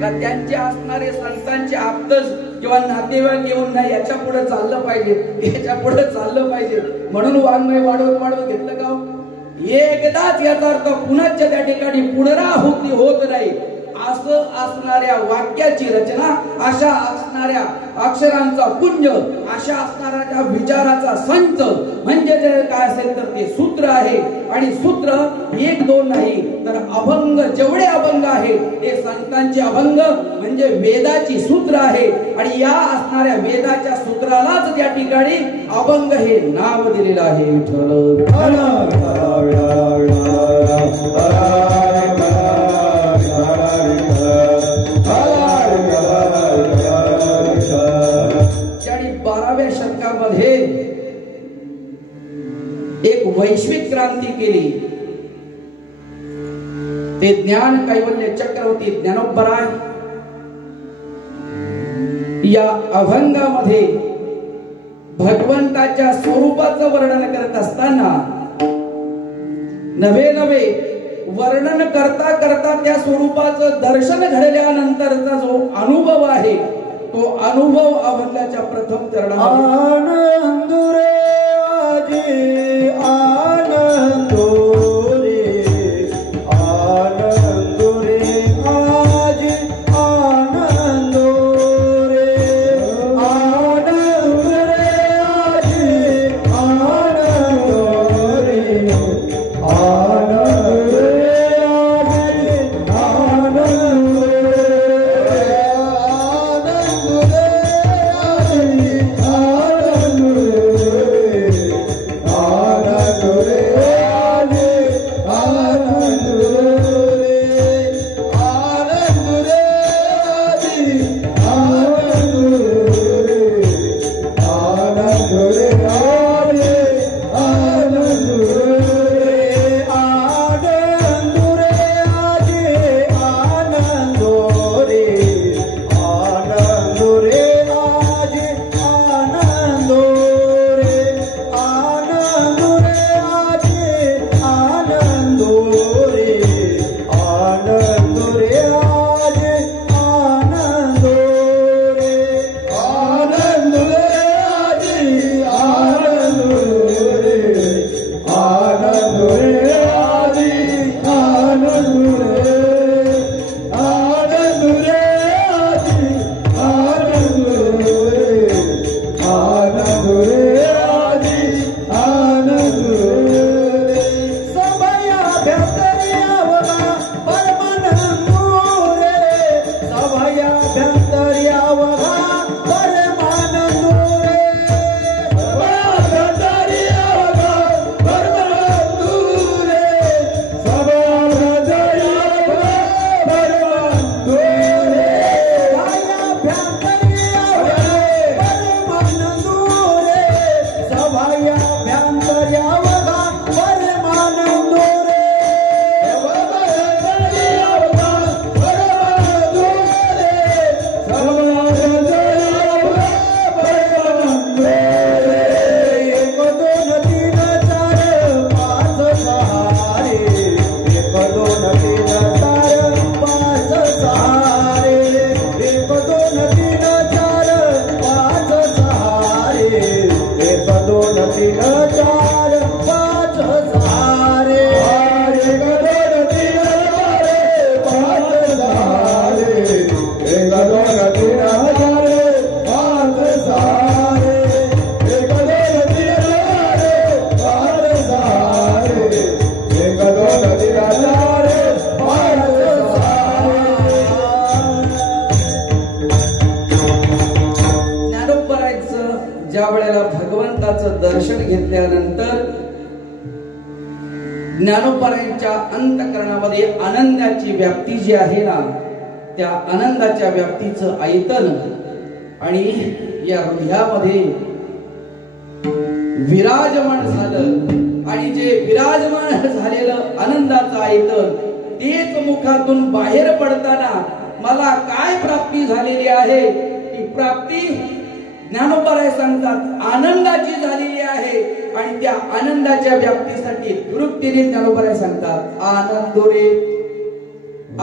का? त्यांचे असणारे संतांचे आप्तज किंवा नातेवाईक येऊन नाही, याच्या पुढे चाललं पाहिजे, याच्या पुढे चाललं पाहिजे म्हणून वाङ्मय वाढवत वाढवत घेतलं का? एकदाच याचा अर्थ पुन्हाच्या त्या ठिकाणी पुनरावृत्ती होत नाही. असं असणाऱ्या वाक्याची रचना, अशा असणाऱ्या अक्षरांचा पुंज, अशा असणाऱ्या विचाराचा संच म्हणजे जे काय असेल तर ते सूत्र आहे. आणि सूत्र एक दोन नाही तर अभंग, जेवढे अभंग आहे ते संतांचे अभंग म्हणजे वेदाची सूत्र आहे. आणि या असणाऱ्या वेदाच्या सूत्रालाच त्या ठिकाणी अभंग हे नाव दिलेलं आहे. आणि 12व्या शतकामध्ये एक वैश्विक क्रांती केली. ते ज्ञान कैवल्य चक्रवर्ती ज्ञानोबराय या अभंगामध्ये भगवंताच्या स्वरूपाचं वर्णन करत असताना नवे नवे वर्णन करता करता त्या स्वरूपाचं दर्शन घडल्यानंतरचा जो अनुभव आहे तो अनुभव अभंगाच्या प्रथम चरणामध्ये Ah ज्या वेळेला भगवंताचं दर्शन घेतल्यानंतर ज्ञानोबारायांच्या अंतःकरणामध्ये आनंदाची व्याप्ती जी आहे ना, त्या आनंदाच्या व्याप्तीचं आयतन आणि या हृदयामध्ये विराजमान झालं आणि जे विराजमान झालेलं आनंदाचं आयतन तेच मुखातून बाहेर पडताना मला काय प्राप्ती झालेली आहे, ती प्राप्ती ज्ञानोबाराय सांगतात आनंदाची झालेली आहे. आणि त्या आनंदाच्या व्याप्तीसाठी दुरुक्तीने ज्ञानोबाराय सांगतात आनंदो रे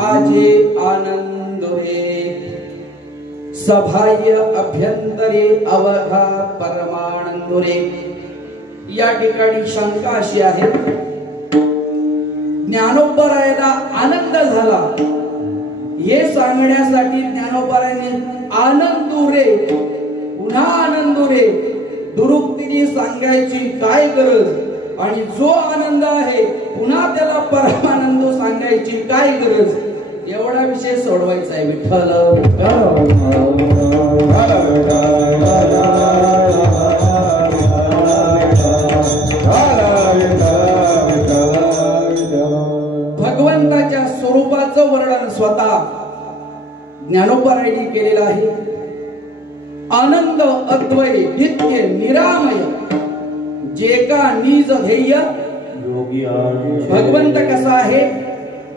आजे आनंदो रे सभाय अभ्यंतरे अवघा परमानंदो रे. या ठिकाणी शंका अशी आहे, ज्ञानोबारायला आनंद झाला हे सांगण्यासाठी ज्ञानोबारायने आनंदो रे पुन्हा आनंदो रे दुरुक्तीने सांगायची काय गरज, आणि जो आनंद आहे पुन्हा त्याला परमानंद सांगायची काय गरज, एवढा विषय सोडवायचा आहे. विठ्ठल भगवंताच्या स्वरूपाचं वर्णन स्वतः ज्ञानोबारायांनी केलेलं आहे. आनंद अद्वय नित्य निरामय जे का निज ध्येय. भगवंत कसा आहे,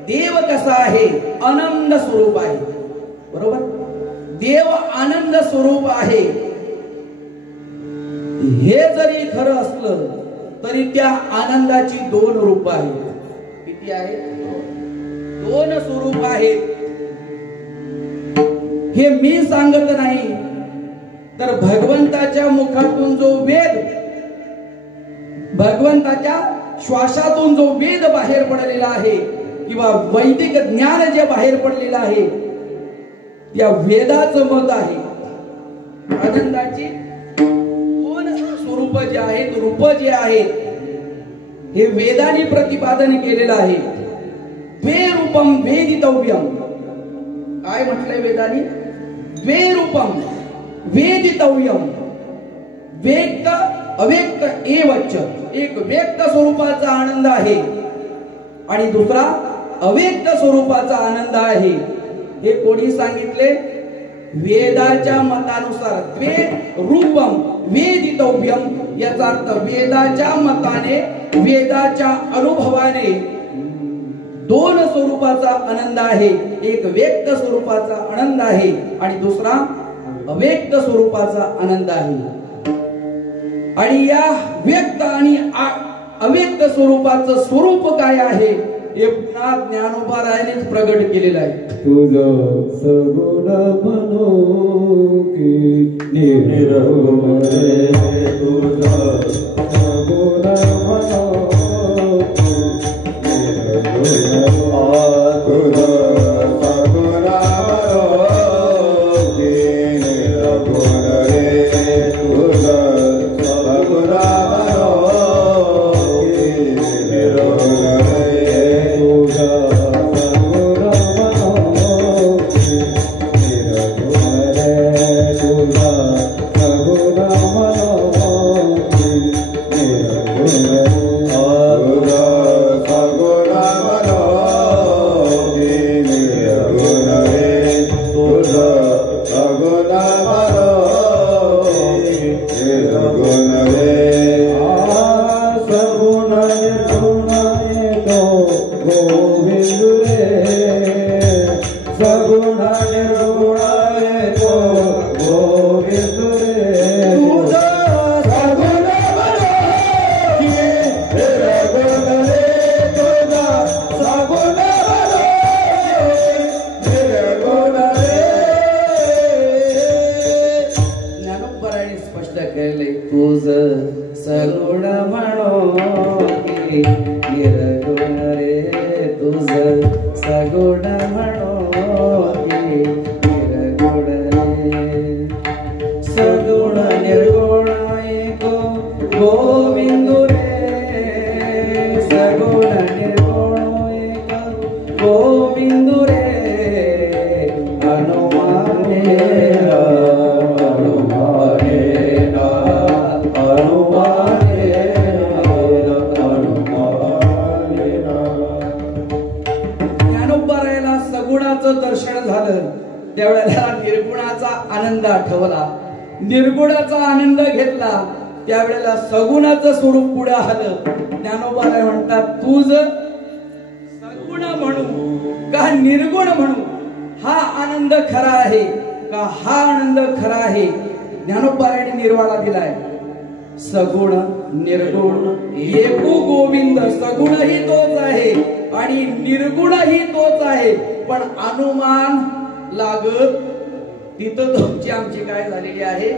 देव कसा आहे, आनंद स्वरूप आहे. बरोबर, देव आनंद स्वरूप आहे हे जरी खरं असलं तरी त्या आनंदाची दोन रूप आहेत. किती आहेत? दोन स्वरूप आहेत. हे मी सांगत नाही, तर भगवंताच्या मुखातून जो वेद, भगवंताच्या श्वासातून जो वेद बाहेर पडलेला आहे किंवा वैदिक ज्ञान जे बाहेर पडलेलं आहे, या वेदाचं मत आहे. आनंदाची दोन स्वरूप जे आहेत, रूप जे आहेत, हे वेदाने प्रतिपादन केलेलं आहे. द्वे रूपम वेदितव्यम. काय म्हटलंय वेदाने? द्वे रूपम वेदितव्यम. व्यक्त अव्यक्त एवच. एक व्यक्त स्वरूपाचा आनंद आहे आणि दुसरा अव्यक्त स्वरूपाचा आनंद आहे. हे कोणी सांगितले? वेदाच्या मतानुसार द्वे रूपम वेदितव्यम. याचा अर्थ वेदाच्या मताने, वेदाच्या अनुभवाने दोन स्वरूपाचा आनंद आहे. एक व्यक्त स्वरूपाचा आनंद आहे आणि दुसरा अव्यक्त स्वरूपाचा आनंद आहे. आणि या व्यक्त आणि अव्यक्त स्वरूपाचं स्वरूप काय आहे हे पुन्हा ज्ञानोबारायांनीच प्रगट केलेलं आहे. तुझं सगुण म्हणू की निर्गुण रे, तुझं सगुण म्हणू हनुमाने निर्गुणाचा आनंद आठवला, निर्गुणाचा आनंद घेतला, त्यावेळेला सगुणाचं स्वरूप पुढे आलं. ज्ञानोबा म्हणतात, तुझ सगुण म्हणू का निर्गुण म्हणू, हा आनंद खरा आहे का हा आनंद खरा आहे. ज्ञानोबाने निर्वाळा दिलाय, सगुण निर्गुण एकू गोविंद. सगुणही तोच आहे आणि निर्गुणही तोच आहे, पण अनुमान लागत तिथं तुमची आमची काय झालेली आहे,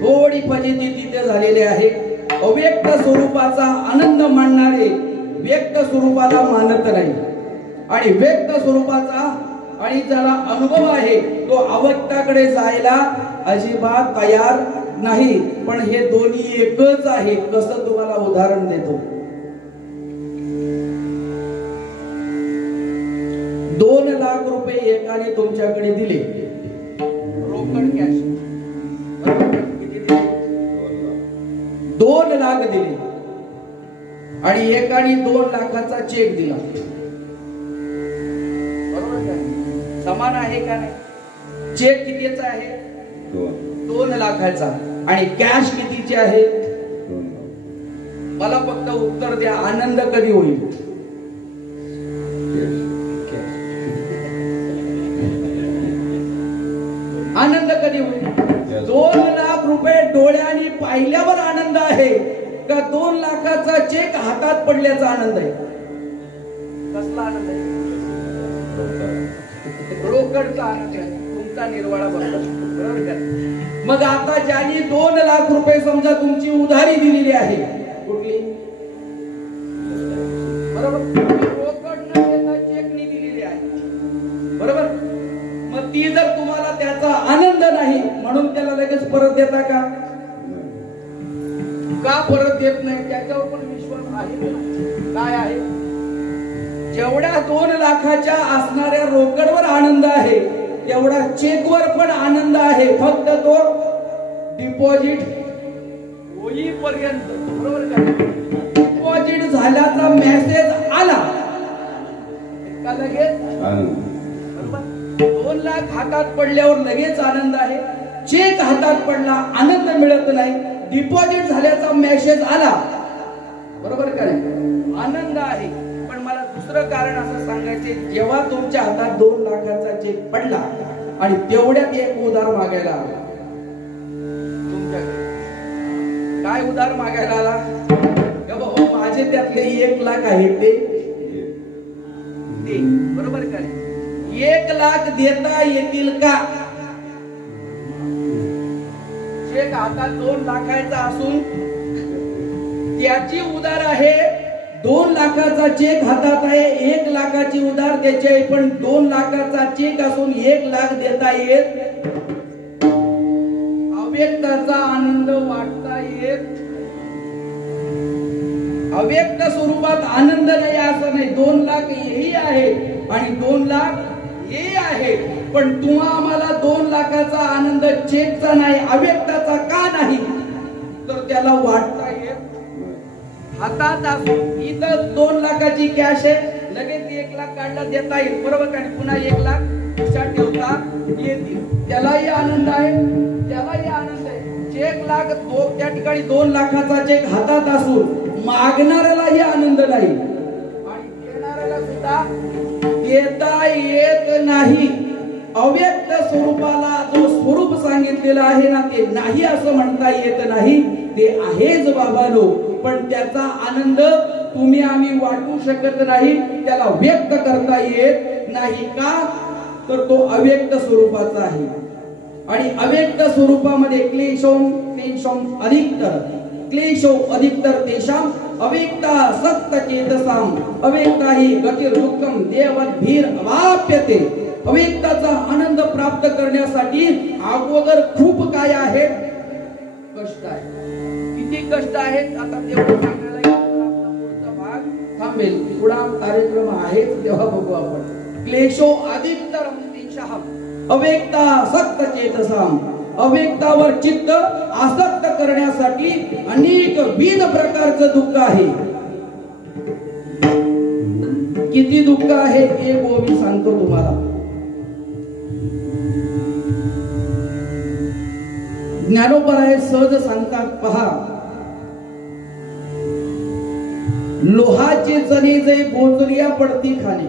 थोडी फजिती तिथे झालेली आहे. अव्यक्त स्वरूपाचा आनंद मानणारे व्यक्त स्वरूपाला मानत नाही, आणि व्यक्त स्वरूपाचा आणि ज्याला अनुभव आहे तो अव्यक्ताकडे जायला अजिबात तयार नाही. पण हे दोन्ही एकच आहे. कसं तुम्हाला उदाहरण देतो. 2 लाख रुपये एकाने तुमच्याकडे दिले, रोकड कॅश. किती दिले? 2 लाख दिले, आणि एकाने 2 लाखाचा चेक दिला. बरोबर का? समान आहे का नाही? चेक कितीचा आहे? 2 लाखाचा. आणि कॅश कितीची आहे? मला फक्त उत्तर द्या, आनंद कधी होईल? आनंद कधी होईल? 2 लाख रुपये डोळ्यांनी पाहिल्यावर आनंद आहे का 2 लाखाचा चेक हातात पडल्याचा आनंद आहे? कसला आनंद आहे? रोकडचा आनंद आहे. तुमचा निर्वाळा बरोबर का? मग आता ज्यांनी 2 लाख रुपये समजा तुमची उधारी दिलेली आहे, कुठली? बरोबर, रोकड न देता चेकनी दिलेली आहे, बरोबर. मग ती जर तुम्हाला त्याचा आनंद नाही म्हणून त्याला लगेच परत देता का? का परत देत नाही? त्याच्यावर पण विश्वास आहे. काय आहे? जेवढ्या 2 लाखाच्या असणाऱ्या रोकडवर आनंद आहे तेवढा चेकवर पण आनंद आहे, फक्त तो डिपॉझिट होईपर्यंत. बरोबर का? डिपॉझिट झाल्याचा मेसेज आला का लगेच बरोबर. 2 लाख हातात पडल्यावर लगेच आनंद आहे, चेक हातात पडला आनंद मिळत नाही. डिपॉझिट झाल्याचा मेसेज आला, बरोबर का नाही? आनंद आहे. पण मला दुसरं कारण असं सांगायचे, जेव्हा तुमच्या हातात 2 लाखाचा चेक पडला आणि तेवढ्यात एक उधार मागायला आला तुमच्याकडे, काय उधार मागायला आला? माझे त्यातले 1 लाख आहे ते दे. बरोबर का नाही? 1 लाख देता येतील का? चेक हातात 2 लाखाचा असून त्याची उधार आहे. 2 लाखाचा चेक हातात आहे, 1 लाखाची उधार त्याची आहे, पण 2 लाखाचा चेक असून 1 लाख देता येत. अव्यक्ताचा आनंद वाटता येत. अव्यक्त स्वरूपात आनंद नाही असं नाही. 2 लाख हेही आहे आणि 2 लाख हे आहे, पण तुम्हा आम्हाला 2 लाखाचा आनंद चेकचा नाही, अव्यक्ताचा का नाही? तर त्याला वाटता येत. हातात असून इथं 2 लाखाची कॅश आहे, लगेच 1 लाख काढला देता येईल, बरोबर का? पुन्हा 1 लाख खिशात ठेवता येतील. त्यालाही आनंद आहे, त्यालाही आनंद आहे. चेक लाख त्या ठिकाणी 2 लाखाचा चेक हातात असून मागणाऱ्यालाही आनंद नाही आणि देणाऱ्याला सुद्धा देता येत नाही. अव्यक्त स्वरूपाला जो स्वरूप सांगितलेला आहे ना, ते नाही असं म्हणता येत नाही. ते आहेच बाबानो, पण त्याचा आनंद तुम्ही आम्ही वाटू शकत नाही, त्याला व्यक्त करता येत नाही. का? तर तो अव्यक्त स्वरूपाचा आहे. आणि अव्यक्त स्वरूपामध्ये क्लेशोम क्लेशोम अधिकतर, क्लेशो अधिकतर तेषाम अव्यक्ता सत्य चेतसाम अव्यक्ता ही गतिर् दुःखम देवद्भीर अवाप्यते. अव्यक्ताचा आनंद प्राप्त करण्यासाठी अगोदर खूप काय आहे? कष्ट आहे. किती कष्ट आहेत आता तेवढं सांगायला आपला पुढचा भाग थांबेल. पुढा कार्यक्रम आहे तेव्हा बघू आपण. क्लेशो अधिकतर तेषाम अव्यक्ता सत्य चेतसाम, अव्यक्तावर चित्त आसक्त करण्यासाठी अनेक विध प्रकारचं दुःख आहे. किती दुःख आहे हे मी सांगतो तुम्हाला. ज्ञानोबराय सहज सांगतात पहा, लोहाचे चणे जे बोचरिया पडती खाणे,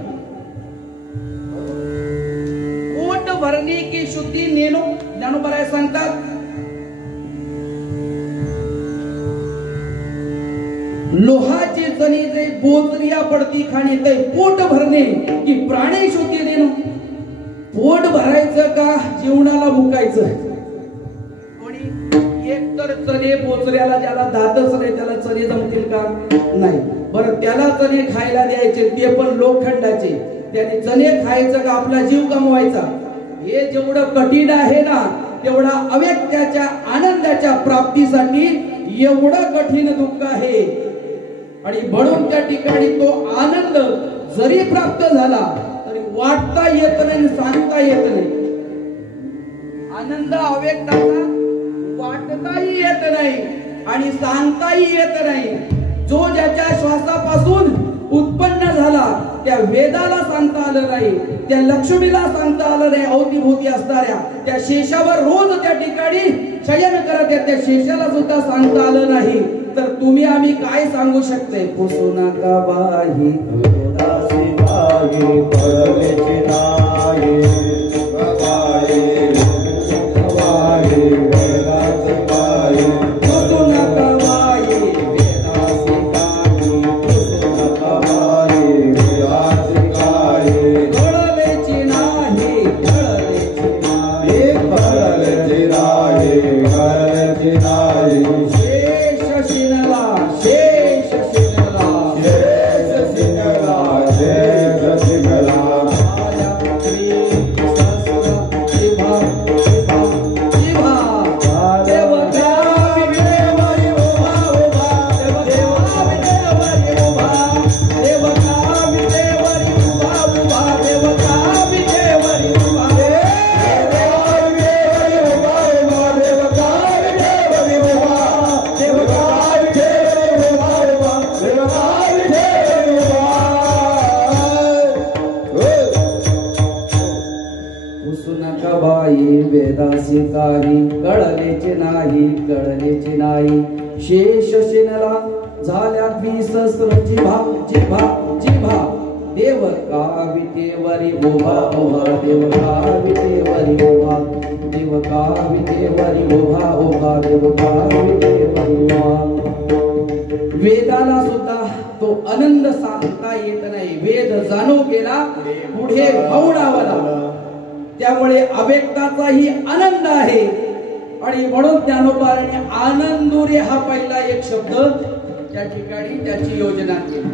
पोट भरणे की शुद्धी नेनो. ज्ञानोबराय सांगतात लोहाचे चणे जे बोचरिया पडती खाणे, ते पोट भरणे की प्राणी शुद्धी नेनो. पोट भरायचं का जीवनाला मुकायचं? एक तर चणे बोचऱ्याला ज्याला दातच नाही त्याला चणे जमतील का? नाही. बरं, त्याला चणे खायला द्यायचे, ते पण लोखंडाचे. त्याने चणे खायचं का आपला जीव कमवायचा? हे जेवढं कठीण आहे ना, तेवढा अव्यक्ताच्या आनंदाच्या प्राप्तीसाठी एवढं कठीण दुःख आहे. आणि म्हणून त्या ठिकाणी तो आनंद जरी प्राप्त झाला तरी वाटता येत नाही, सांगता येत नाही. आनंद अव्यक्ताचा वाटताही येत नाही आणि सांगताही येत नाही. जो ज्याच्या श्वासापासून उत्पन्न झाला त्या वेदाला सांगता आलं नाही, त्या लक्ष्मीला सांगता आलं नाही, अवतीभोवती असणाऱ्या त्या शेषावर रोज त्या ठिकाणी शयन करत त्या शेषाला सुद्धा सांगता आलं नाही, तर तुम्ही आम्ही काय सांगू शकते? पुसू नका बाही वेदासी बाही पडलेची नाही, वेदासी बाही पुसू नका बाही वेदासी बाही, पुसू नका बाही वेदासी बाही कळलेची नाही, कळलेची नाही, पडलेची नाही, पडलेची नाही. शेष शिनला, शेष शिनला, शेष सिंगला, शेष सिंगला. आया श्री सहस्र जिव्हा, जिव्हा, जिव्हा. देवता विदेवरी उभा, उभा. देवता विदेवरी उभा, देवता विदेवरी उभा, उभा. देवता विदेवरी उभा. पुसू नका बाई वेदासी काही, कळलेचे नाही, कळलेचे नाही. शेष शिनला झाल्या 20 जिव्हा, जिव्हा, जिव्हा. देव कावितेवरी उभा, उभा. देव कावितेवरी उभा, देव कावितेवरी उभा, उभा. देव कावितेवरी उभा. वेदाला सुद्धा तो आनंद सांगता येत नाही. वेद जाणू गेला पुढे मौनावला. त्यामुळे अव्यक्ताचाही आनंद आहे. आणि म्हणून ज्ञानोबाने आनंदुरे हा पहिला एक शब्द त्या ठिकाणी त्याची योजना केली.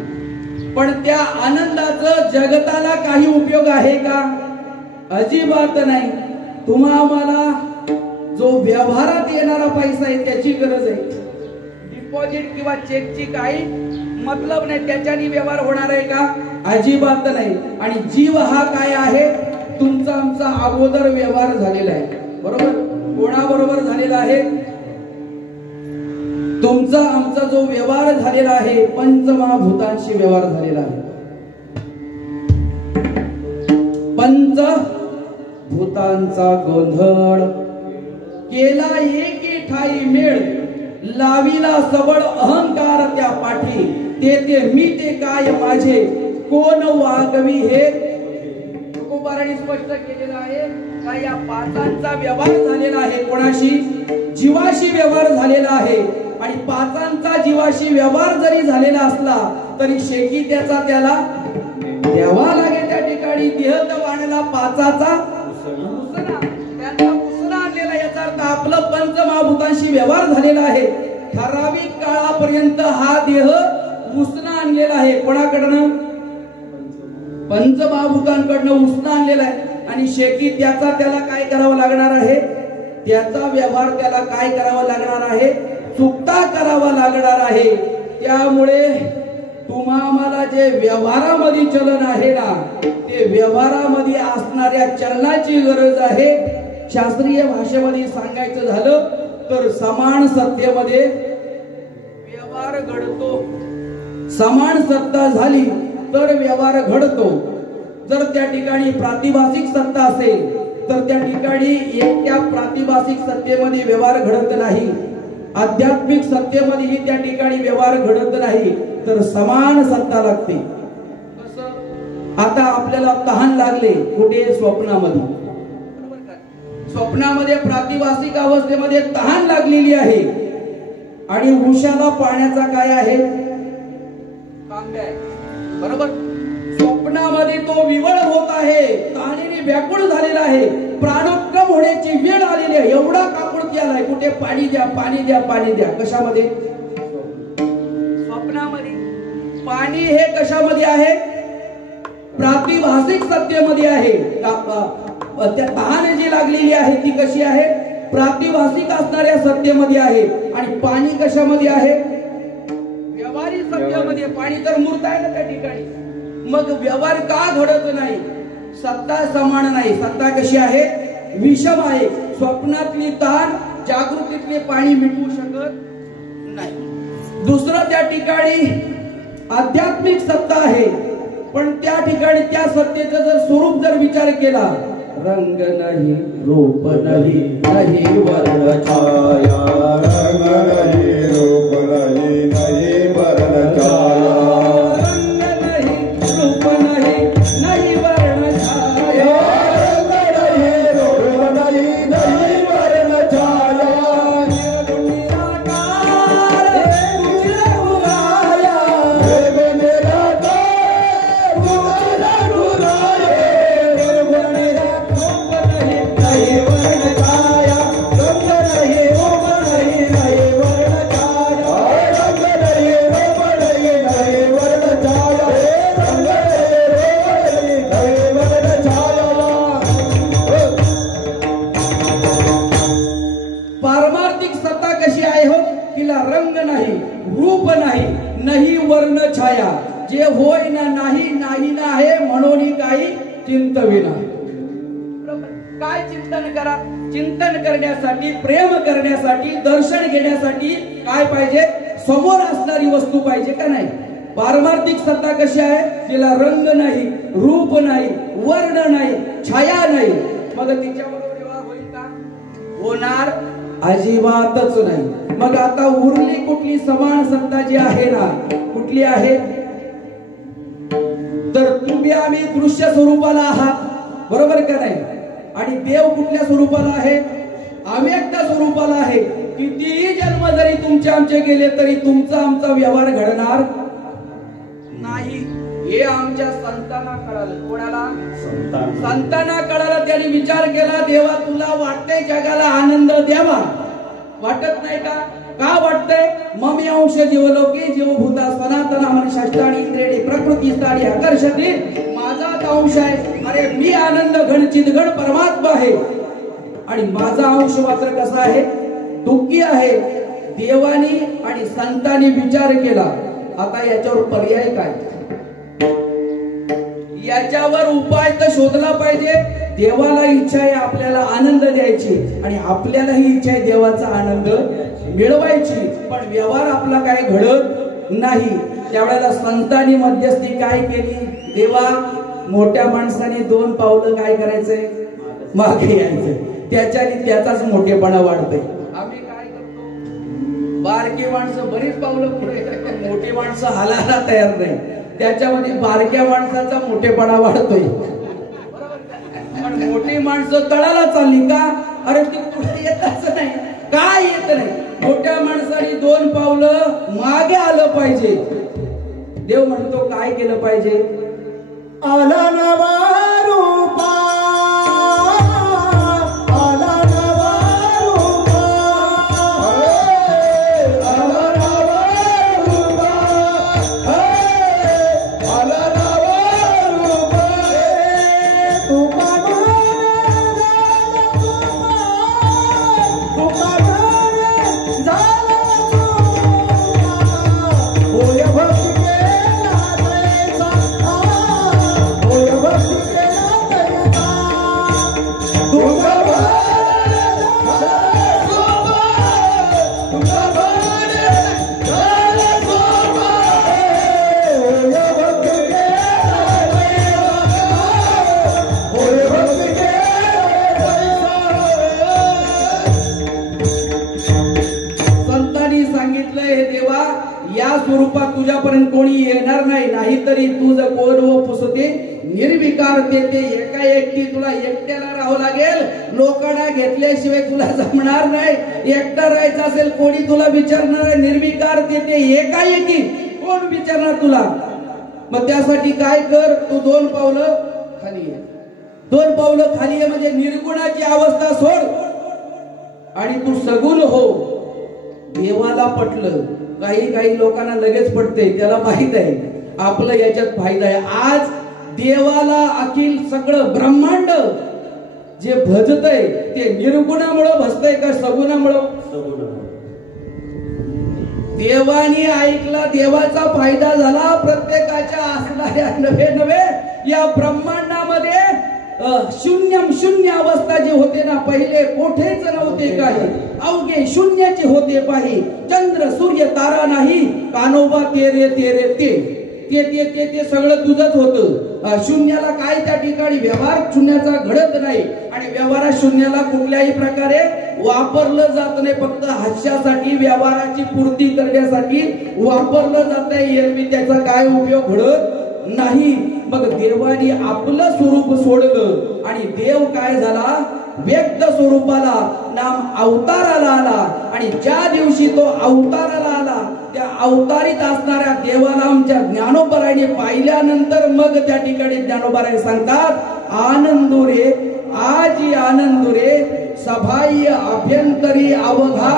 पण त्या आनंदाचं जगताला काही उपयोग आहे का? अजिबात नाही. तुम्हा आम्हाला जो व्यवहारात येणारा पैसा आहे त्याची गरज आहे. डिपॉझिट किंवा चेकची काही मतलब नाही, त्याच्यानी व्यवहार होणार आहे का? अजिबात नाही. आणि जीव हा काय आहे? तुमचा आमचा अगोदर व्यवहार झालेला आहे, बरोबर? कोणाबरोबर झालेला आहे? तुमचा आमचा जो व्यवहार झालेला आहे पंचमहाभूतांशी व्यवहार झालेला आहे. पंचभूतांचा गोंधळ केला एके ठाई मेळ, लाविला सबळ अहंकार त्या पाठी. ते मी ते काय माझे, कोण वागवी हे. तुकोबारांनी स्पष्ट केलेलं आहे का या पाचांचा व्यवहार झालेला आहे. कोणाशी? जीवाशी व्यवहार झालेला आहे. आणि पाचांचा जीवाशी व्यवहार जरी झालेला असला तरी शेकी त्याचा त्याला द्यावा लागेल. त्या ठिकाणी देहतवाणाला पाचाचा उसना, त्यांचा उसना आणलेला. याचा अर्थ आपलं पंचमहाभूतांशी व्यवहार झालेला आहे. ठराविक काळापर्यंत हा देह उसना आणलेला आहे. कोणाकडनं? पंचमहाभूतांकडनं उसना आणलेला आहे. आणि शेकी त्याचा त्याला काय करावं लागणार आहे? त्याचा व्यवहार त्याला काय करावा लागणार आहे? चुकता करावा लागणार आहे. त्यामुळे तुम्हा आम्हाला जे व्यवहारामध्ये चलन आहे ना, ते व्यवहारामध्ये असणाऱ्या चलनाची गरज आहे. शास्त्रीय भाषेमध्ये सांगायचं झालं तर समान सत्तेमध्ये व्यवहार घडतो. समान सत्ता झाली तर व्यवहार घडतो. जर त्या ठिकाणी प्रातिभासिक सत्ता असेल तर त्या ठिकाणी एकट्या प्रातिभासिक सत्तेमध्ये व्यवहार घडत नाही, आध्यात्मिक सत्तेमध्येही त्या ठिकाणी व्यवहार घडत नाही, तर समान सत्ता लागते. आता आपल्याला तहान लागले कुठे? स्वप्नामध्ये. स्वप्नामध्ये प्रातिभासिक अवस्थेमध्ये तहान लागलेली आहे आणि उशाला पाण्याचा काय आहे? तांब्या आहे. बरोबर. स्वप्नामध्ये तो विवळ होत आहे, तहानेने व्याकुळ झालेला आहे, प्राणोत्क्रम होण्याची वेळ आलेली आहे, एवढा काकुळती आलाय. कुठे? पाणी द्या, पाणी द्या, पाणी द्या. कशामध्ये? स्वप्नामध्ये. पाणी हे कशामध्ये आहे? प्रातिभासिक सत्तेमध्ये आहे. त्या तहान जी लागलेली आहे ती कशी आहे? प्रातिभासिक असणाऱ्या सत्तेमध्ये आहे. आणि पाणी कशामध्ये आहे? व्यवहारिक सत्तेमध्ये. पाणी तर मूर्त आहे ना त्या ठिकाणी. मग व्यवहार का घडत नाही? सत्ता समान नाही. सत्ता कशी आहे? विषम आहे. स्वप्नातली तहान जागृतीतले पाणी मिटवू शकत नाही. दुसरं त्या ठिकाणी आध्यात्मिक सत्ता आहे, पण त्या ठिकाणी त्या सत्तेचं जर स्वरूप जर विचार केला, रंग नाही, रूप नाही, नाही वर्ण छाया. रंग नहीं, रूप नहीं, नहीं वर्ण छाया. रंग नाही, रूप नाही, नाही वर्ण छाया. रंग नहीं, रूप नहीं, नहीं वर्ण छाया. निराकार तुझे बुलाया. देव निराकार तुझे बुलाया. रूप नाही, नाही वर्ण छाया. रंग नाही, रूप नाही, नाही वर्ण छाया. रंग नहीं, रूप नहीं, नहीं वर्ण छाया. रंग नहीं, रूप नहीं, नहीं वर्ण छाया. पारमार्थिक सत्ता कशी आहे हो? तिला रंग नाही, रूप नाही, नाही वर्ण छाया. जे होय ना नाही, नाही ना आहे, म्हणून काही चिंतविना. काय चिंतन करा? चिंतन करण्यासाठी, प्रेम करण्यासाठी, दर्शन घेण्यासाठी काय पाहिजे? समोर असणारी वस्तू पाहिजे का नाही? पारमार्थिक सत्ता कशी आहे? तिला रंग नाही, रूप नाही, वर्ण नाही, छाया नाही. मग तिच्याबरोबर व्यवहार होईल का? होणार अजिबातच नाही. मग आता उरली कुठली समान सत्ता जी आहे ना, कुठली आहे? तर तुम्ही आम्ही दृश्य स्वरूपाला आहात, बरोबर का नाही? आणि देव कुठल्या स्वरूपाला आहे? अव्यक्त स्वरूपाला आहे. कितीही जन्म जरी तुमचे आमचे गेले तरी तुमचा आमचा व्यवहार घडणार नाही. हे आमच्या संतांना कळालं. कोणाला? संतांना कळालं. त्यांनी विचार केला, देवा तुला वाटतंय जगाला आनंद द्यावा, वाटत नाही का? का वाटतंय? ममी अंश जीवलोके जीवभूता सनातना मनशाष्टाणी इंद्रिये प्रकृती स्थानी आकर्षती. माझाच अंश आहे. अरे मी आनंद घन चिदघन परमात्मा आहे आणि माझा अंश मात्र कसा आहे? दुःखी आहे. देवानी आणि संतांनी विचार केला, आता याच्यावर पर्याय काय? याच्यावर उपाय तर शोधला पाहिजे. देवाला इच्छा आहे आपल्याला आनंद द्यायची आणि आपल्यालाही इच्छा आहे देवाचा आनंद मिळवायची, पण व्यवहार आपला काय घडत नाही. त्यावेळेला संतांनी मध्यस्थी काय केली? देवा मोठ्या माणसाने 2 पावलं काय करायचंय? मागे यायचंय. त्याच्याने त्याचाच मोठेपणा वाढतोय. आम्ही काय करतो? बारकी माणसं बरीच पावलं पुढे, मोठी माणसं हालायला तयार नाही. त्याच्यामध्ये बारक्या माणसाचा मोठेपणा वाढतोय. पण मोठी माणसं तळाला चालली का? अरे ती पुढे येतच नाही. काय येत नाही? मोठ्या माणसाने 2 पावलं मागे आलं पाहिजे. देव म्हणतो काय केलं पाहिजे? आला नवा रूपा, आला नवा रूपा, आला नवा रूपा, आला नवा रूपा. तुका होय भक्ती दिवसा तुझ्यापर्यंत कोणी येणार नाही, नाहीतरी तुझ कोरव पुसते निर्विकार ते एका एकटी तुला एकट्याला राहावं लागेल. लोकांना घेतल्याशिवाय तुला जमणार नाही. एकटा राहायचं असेल कोणी तुला विचारणार आहे. निर्विकार ते एकाएकी कोण विचारणार तुला. मग त्यासाठी काय कर, तू 2 पावलं खाली ये. 2 पावलं खाली ये म्हणजे निर्गुणाची अवस्था सोड आणि तू सगुण हो. देवाला पटलं, काही लोकांना लगेच पटते, त्याला माहित आहे आपलं याच्यात फायदा आहे. आज देवाला अखिल सगळं ब्रह्मांड जे भजतय ते निर्गुणामुळं भजतय का सगुणामुळं. देवानी ऐकला, देवाचा फायदा झाला. प्रत्येकाच्या असणाऱ्या नवे या ब्रह्मांडामध्ये शून्य अवस्था जे होते ना, पहिले कोठेच नव्हते काही, अवघे शून्याचे होते पाही. चंद्र सूर्य तारा नाही, कानोबा तेरे ते सगळं तुझंच होतं. शून्याला काय त्या ठिकाणी व्यवहार शून्याचा घडत नाही आणि व्यवहारात शून्याला कुठल्याही प्रकारे वापरलं जात नाही. फक्त हास्यासाठी, व्यवहाराची पूर्ती करण्यासाठी वापरलं जात आहे. एरवी त्याचा काय उपयोग घडत नाही. मग देवाने आपलं स्वरूप सोडलं आणि देव काय झाला, व्यक्त स्वरूपाला नाम अवताराला आला. आणि ज्या दिवशी तो अवताराला आला त्या अवतारित असणाऱ्या देवाला आमच्या ज्ञानोबराने पाहिल्यानंतर मग त्या ठिकाणी ज्ञानोबराय सांगतात, आनंदुरे आजी आनंदुरे सभाय अभ्यंतरी अवघा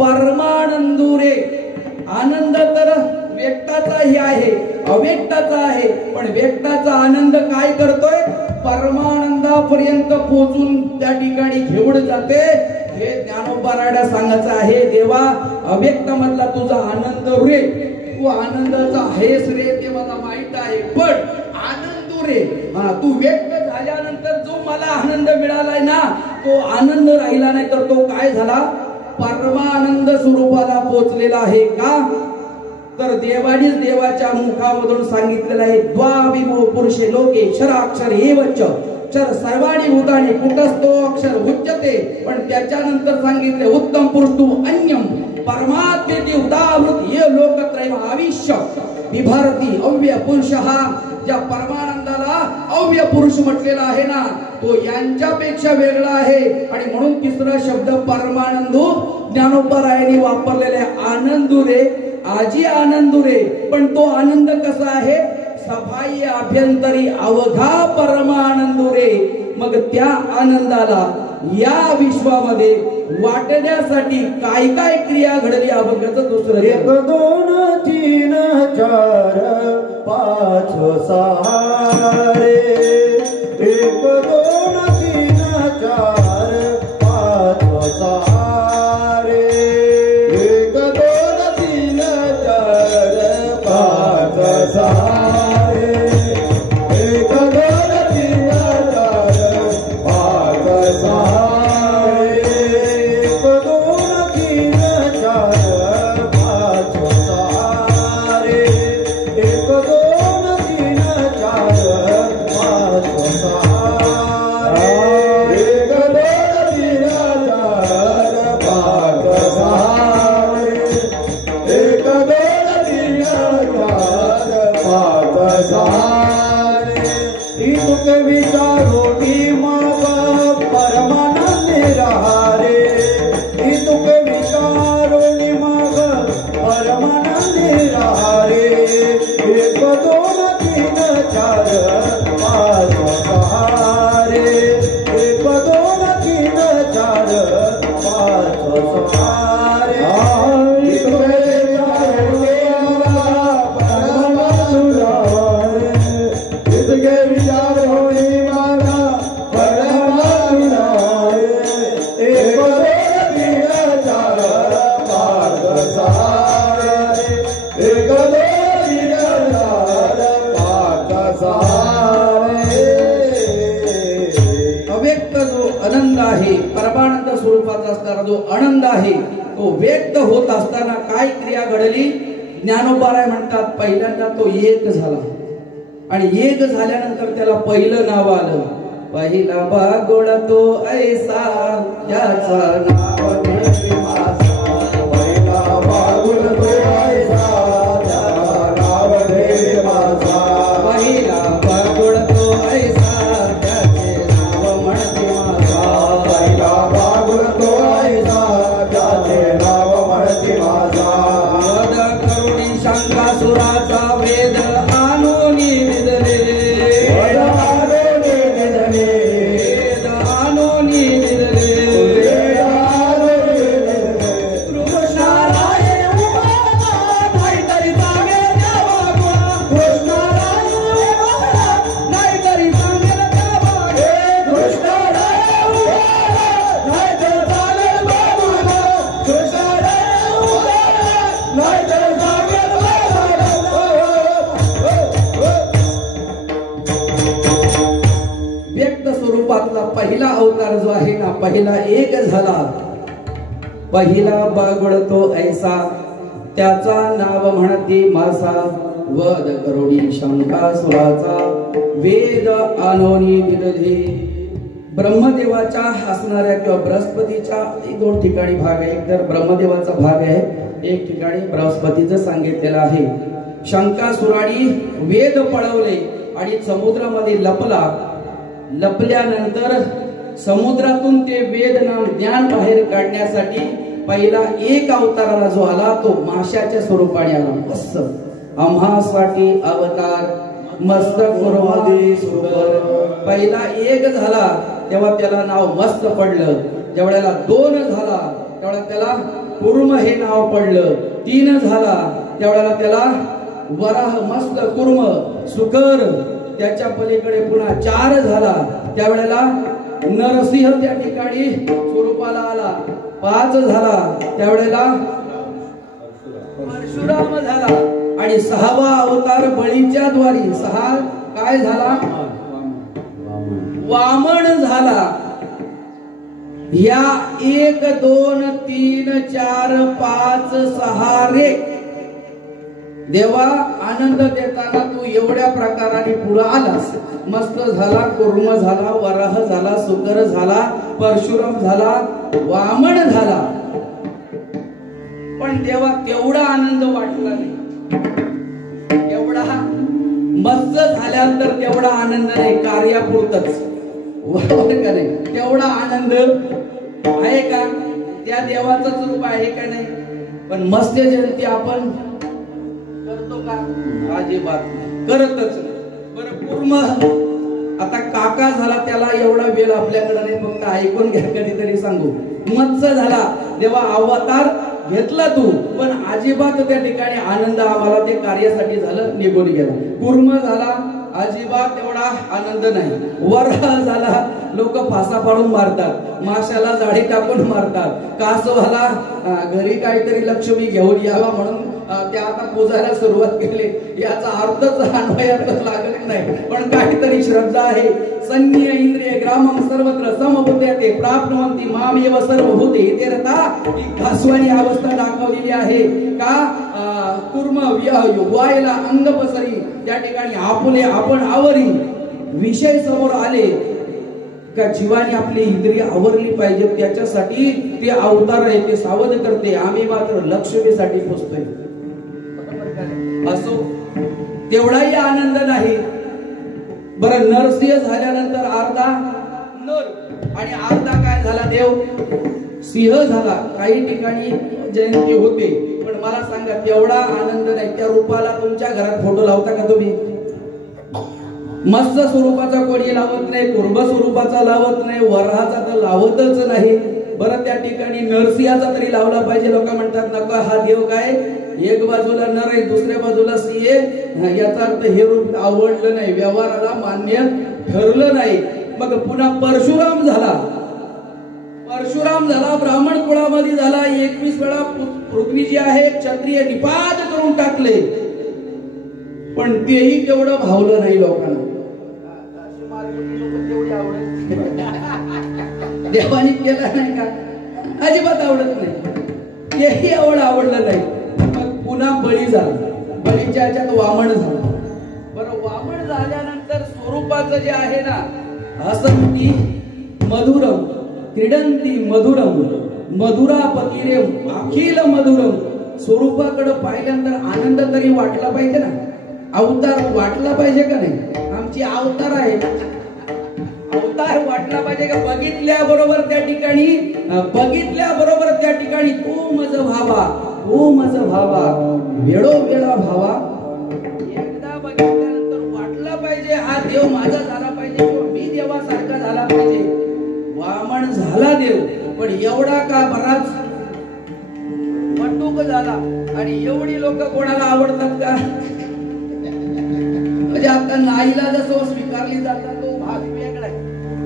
परमानंदुरे. आनंद तर व्यक्ताचाही आहे, अव्यक्ताचा आहे, पण व्यक्ताचा आनंद काय करतोय, परमानंदापर्यंत पोहोचून त्या ठिकाणी घेऊन जाते. हे ज्ञानोबरायला सांगायचं आहे. देवा, अव्यक्त मधला तुझा आनंद रे, तू आनंदाचा आहेस रे, ते मला माहित आहे, पण आनंद रे, तू व्यक्त झाल्यानंतर जो मला आनंद मिळालाय ना, तो आनंद राहिला नाही, तर तो काय झाला, परमानंद स्वरूपाला पोहोचलेला आहे. का तर देवानीच देवाच्या मुखामधून सांगितलेलं आहे, द्वाविभो पुरुषे लोके क्षराक्षर एवच क्षर सर्वाणी भूतानी कुटस्थो अक्षर उच्यते. पण त्याच्यानंतर सांगितले उत्तम पुरुष तू अन्यम परमात्मेति उदावृत ये लोकत्रय आविष्य विभारती अव्यय पुरुष. हा ज्या परमानंदाला अव्यय पुरुष म्हटलेला आहे ना, तो यांच्यापेक्षा वेगळा आहे. आणि म्हणून तिसरा शब्द परमानंदू ज्ञानोबरायांनी वापरलेले आनंदुरे, आजी आनंदुरे. पण तो आनंद कसा आहे, सभाई अभ्यंतरी अवघा परमानंदुरे. मग त्या आनंदाला या विश्वामध्ये वाटण्यासाठी काय काय क्रिया घडली अभंगाचं दुसरं. 1 2 3 4 5 6 रे. 1 2 3 4 5 6 रे. 1 2 3 4 5 6 रे. 1 2 3 4 5 6 जो आनंद आहे तो व्यक्त होत असताना काय क्रिया घडली. ज्ञानोबराय म्हणतात, पहिल्यांदा तो एक झाला आणि एक झाल्यानंतर त्याला पहिलं नाव आलं. पहिला बागोळा तो ऐसा ज्याचा नाव पहिला बागोळा तो ऐसा पहिला एक झाला, पहिला बागडतो ऐसा, त्याचा नाव म्हणती मासा, वद करोडी शंकासुराचा, वेद आनोनी विदधे. ब्रह्मदेवाच्या हसणाऱ्या किंवा बृहस्पतीच्या दोन ठिकाणी भाग आहे. एक तर ब्रह्मदेवाचा भाग आहे, एक ठिकाणी बृहस्पतीचं सांगितलेलं आहे. शंकासुराने वेद पळवले आणि समुद्रामध्ये लपला. लपल्यानंतर समुद्रातून ते वेद नाम ज्ञान बाहेर काढण्यासाठी पहिला एक अवताराला जो आला तो माशाच्या स्वरूपाने आला. मस्त आम्हासाठी अवतार मस्तक कुर्मादी सुपर. पहिला एक झाला तेव्हा त्याला नाव मस्त पडलं. ज्यावेळेला दोन झाला त्यावेळेला त्याला कुर्म हे नाव पडलं. तीन झाला त्यावेळेला त्याला वराह मस्त कुर्म सुकर. त्याच्या पलीकडे पुन्हा चार झाला त्यावेळेला नरसिंह त्या ठिकाणी स्वरूपाला आला. पाच झाला त्यावेळेला परशुराम झाला. आणि सहावा अवतार बळीच्या द्वारी सहा काय झाला, वामन झाला. या 1 2 3 4 5 6 रे देवा आनंद देताना तू एवढ्या प्रकाराने पुढे आलास. मस्त झाला, कुर्म झाला, वराह झाला, सुकर झाला, परशुराम झाला, वामन झाला. पण देवा तेवढा आनंद वाटला नाही. एवढा मस्त झाल्यानंतर तेवढा आनंद नाही, कार्यापुरतच बरोबर का नाही. तेवढा आनंद आहे का, त्या देवाचंच रूप आहे का नाही. पण मत्स्य जयंती आपण करतो का, अजिबात करतच. बरं कुर्म आता काका झाला त्याला एवढा वेळ आपल्याकडे नाही, फक्त ऐकून घ्या कधीतरी सांगू. मत्स्य झाला देवा अवतार घेतला तू, पण अजिबात त्या ठिकाणी आनंद आम्हाला ते कार्यासाठी झालं, निघून गेला. कुर्म झाला अजिबात एवढा आनंद नाही. वराह झाला लोक फासा पाडून मारतात, माशाला जाळी टाकून मारतात. कासवाला घरी काहीतरी लक्ष्मी घेऊन यावा म्हणून त्या आता पूजायला सुरुवात केली. याचा अर्थच अन्वयातच लागत नाही, पण काहीतरी श्रद्धा आहे. सन्य इंद्रिय ग्रामम सर्वत्र समबुद्धते प्राप्नुवन्ति मामेव सर्वभूते इति रता. ही घासवानी अवस्था दाखवलेली आहे का. कुर्म वायला अंग पसरी, त्या ठिकाणी आपुले आपण आवरी. विषय समोर आले का जीवाने आपली इंद्रिय आवरली पाहिजे, त्याच्यासाठी ते अवतार आहे, ते सावध करते. आम्ही मात्र लक्ष्मीसाठी पोचतोय. असो तेवढाही आनंद नाही. बरं नरसिंह झाल्यानंतर अर्धा नर आणि अर्धा काय झाला देव, सिंह झाला. काही ठिकाणी जयंती होते, पण मला सांगा तेवढा आनंद नाही. त्या रूपाला तुमच्या घरात फोटो लावता का तुम्ही. मत्स्य स्वरूपाचा कोणी लावत नाही, कुर्म स्वरूपाचा लावत नाही, वराहाचा तर लावतच नाही. बरं त्या ठिकाणी नरसिंहाचा तरी लावला पाहिजे. लोक म्हणतात नको, हा देव काय एक बाजूला नर आहे दुसऱ्या बाजूला सिंह आहे, याचा अर्थ हे रूप आवडलं नाही, व्यवहाराला मान्य ठरलं नाही. मग पुन्हा परशुराम झाला. परशुराम झाला ब्राह्मण कुळामध्ये झाला. 21 वेळा पृथ्वी जी आहे क्षत्रिय निपात करून टाकले, पण तेही तेवढं भावलं नाही लोकांना. देवानी केला नाही का, अजिबात आवडत नाही, तेही आवडलं नाही. मग पुन्हा बळी झाला. बळीच्या ह्याच्यात वामन झाला. बरं वामन झाल्यानंतर स्वरूपाचं जे आहे ना, हसंती मधुरम क्रीडंती मधुरम मधुरापतिरे अखिल मधुरम. स्वरूपाकडे पाहिल्यानंतर आनंद तरी वाटला पाहिजे ना, अवतार वाटला पाहिजे का नाही. आमची अवतार आहे, अवतार वाटला पाहिजे का. बघितल्याबरोबर त्या ठिकाणी तो मज भावा, तो मज भावा, वेळोवेळा भावा. एकदा बघितल्यानंतर वाटला पाहिजे हा देव माझा झाला पाहिजे, किंवा मी देवासारखा झाला पाहिजे. वामन झाला देव, पण एवढा का बराच वटूक झाला. आणि एवढी लोक कोणाला आवडतात का, म्हणजे आता नाईला जसं स्वीकारली जातात तो भाग वेगळा आहे.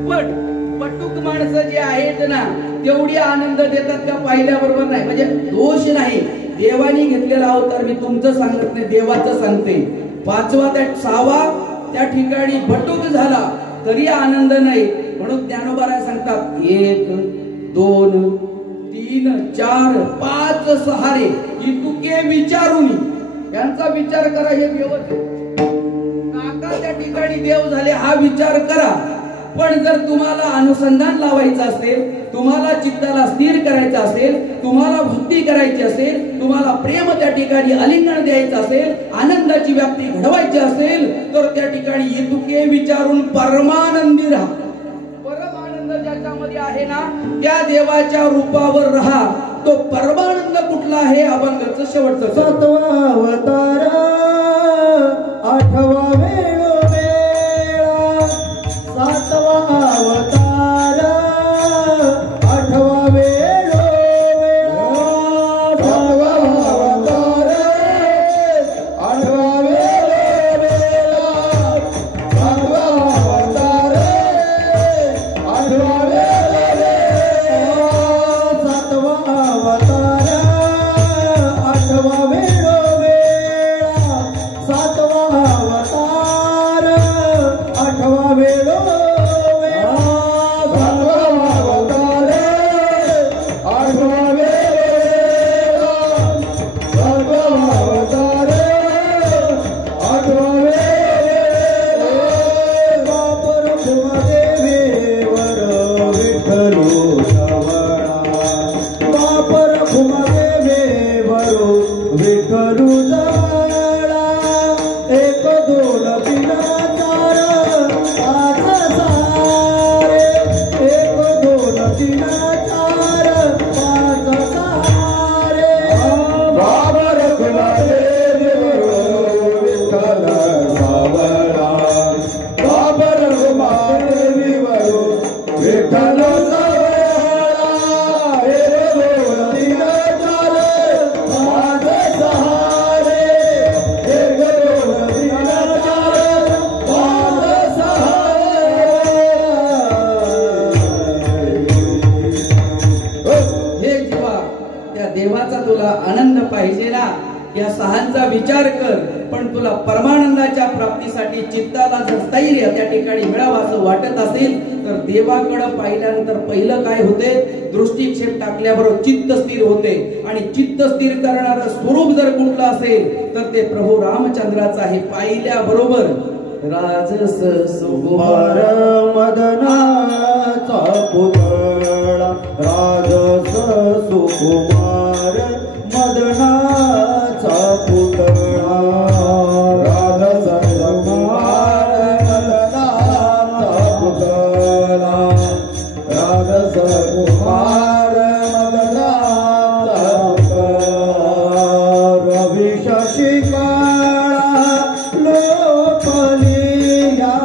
पण पटुक माणसं जे आहेत ना, तेवढी आनंद देतात का पाहिल्याबरोबर नाही. म्हणजे दोष नाही, देवानी घेतलेला अवतार मी तुमचं सांगत नाही, देवाचं सांगते. 5वा 6वा त्या ठिकाणी भटूक झाला तरी आनंद नाही. म्हणून ज्ञानोबा सांगतात सांगतात 1 2 3 4 5 सहारे इतुके विचारून यांचा विचार करा. हे व्यवस्थित काका त्या ठिकाणी देव झाले हा विचार करा. पण जर तुम्हाला अनुसंधान लावायचं असेल, तुम्हाला चित्ताला स्थिर करायचं असेल, तुम्हाला भक्ती करायची असेल, तुम्हाला प्रेम त्या ठिकाणी आलिंगन द्यायचं असेल, आनंदाची व्याप्ती घडवायची असेल, तर त्या ठिकाणी इतुके विचारून परमानंदी राहा. परमानंद ज्याच्यामध्ये आहे ना त्या देवाच्या रूपावर राहा. तो परमानंद कुठला आहे? अभंगाचं शेवटचं 7वा अवतार 8वा वेळोवेळा 7वा अवतार 8वा वेळोवेळा 7वा अवतार 8वा वेळोवेळा 7वा अवतार 8वा वेळोवेळा 7वा अवतार 8वा वेळोवेळा 7वा अवतार 8वा वेळोवेळा 7वा अवतार 8वा वेळोवेळा 7वा अवतार 8वा वेळोवेळा वापर भूमदेवीवर विठ्ठल श्रवणा वापर भूमदेवीवर विठ्ठल जवळा 1 2 3 4 5 सहारे 1 2 3 4 5 सहारे वापर भूमदेवीवर विठ्ठल श्रवणा वापर भूमदेवीवर विठ्ठल जवळा 1 2 3 4 5 सहारे 1 2 3 4 5 सहारे. हे जीवा त्या देवाचा तुला आनंद पाहिजे ना, या सहांचा विचार कर. पण तुला परमानंदाच्या प्राप्तीसाठी चित्ताला जर स्थैर्य त्या ठिकाणी मिळावं असं वाटत असेल तर देवाकडे पाहिल्यानंतर पहिलं काय होते? दृष्टिक्षेप टाकल्याबरोबर चित्त स्थिर होते. आणि चित्त स्थिर करणारं स्वरूप जर कुठलं असेल तर ते प्रभू रामचंद्राचं आहे. पाहिल्याबरोबर राजस कुमार मदनाचा पुतळा राजस सुकुमार मदनाचा पुतळा राजस सुकुमार मदनाचा पुतळा राजस कुमार मदनाचा पुतळा रवी शशिकाळा लोपलिया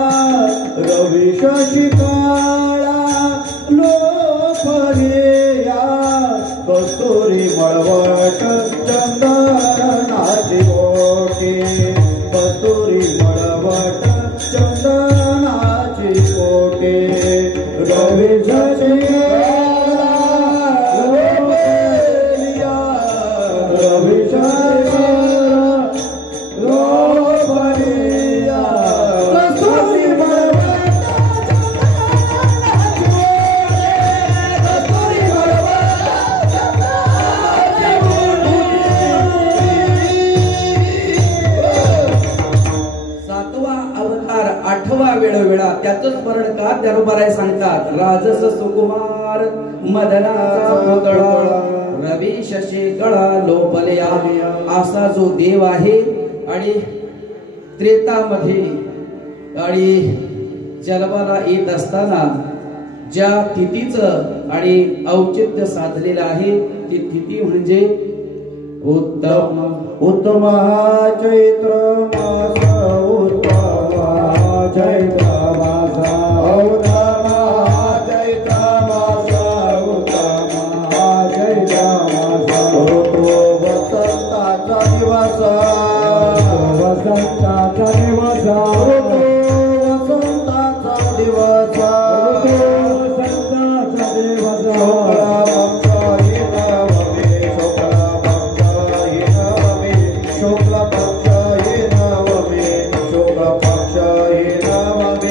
रवी शशिकाळा लोपलिया कस्तुरी मळवट चंदनाची ओटी कस्तुरी मळवट चंदनाची ओटी रवी शशिकाळा लोपलिया रवी शशिकाळा लोपलिया कस्तुरी मळवट कस्तुरी मळवट सातवा अवतार 8वा वेळोवेळा त्याच स्मरण का त्यानुसार सांगतात. राजस सुकुमार मदनाचा पुतळा रवी शशिकळा लोपल्या असा जो देव आहे. आणि त्रेतामध्ये आणि जन्माला येत असताना ज्या तिथीचं आणि औचित्य साधलेलं आहे ती तिथी म्हणजे उत्तम चैत्र मास उत्तम चैत्र मास उत्तम चैत्र मास उत्तम चैत्र मास वसंताचा दिवस वसंताचा दिवस वसंताचा दिवस वसंताचा दिवस शुक्ल पक्ष हे नवमे शुक्ल पक्ष हे नवमे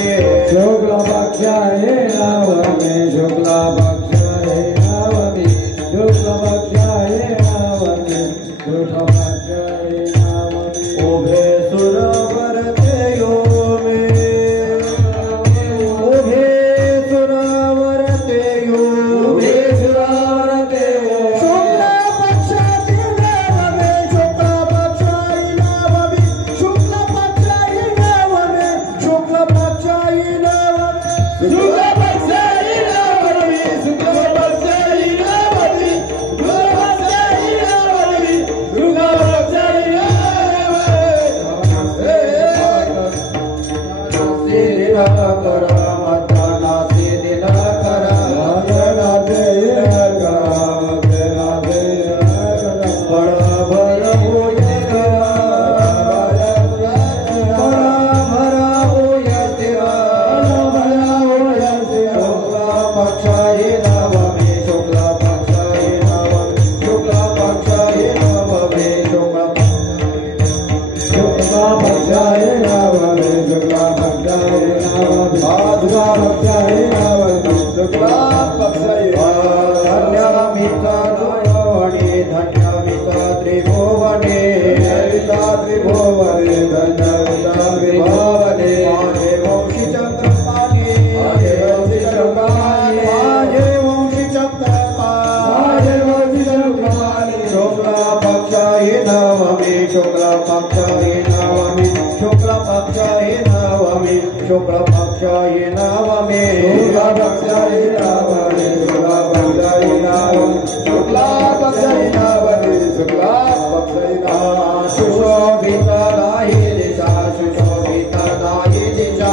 शुक्ला पक्षी नवमी शुक्ला पक्षी नवमी सुशोभित दाही दिशा सुशोभित दाही दिशा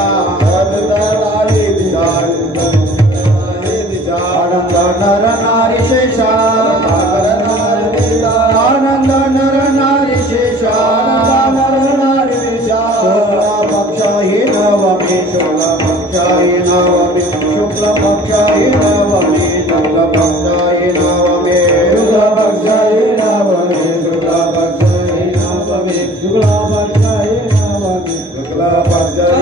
दाही दिशा आनंद नर नारी शेषा आनंद नर नारी शेषा नर नारी शेषा शुक्ला पक्षी नवमी शुक्ला पक्षी नवमी शुक्ला पक्षी नवमी शुक्ला पक्षी नवमी शुक्ला पक्षी नवमी शुक्ला पक्षी नवमी शुक्ला पक्षी नवमी शुक्ला पक्षी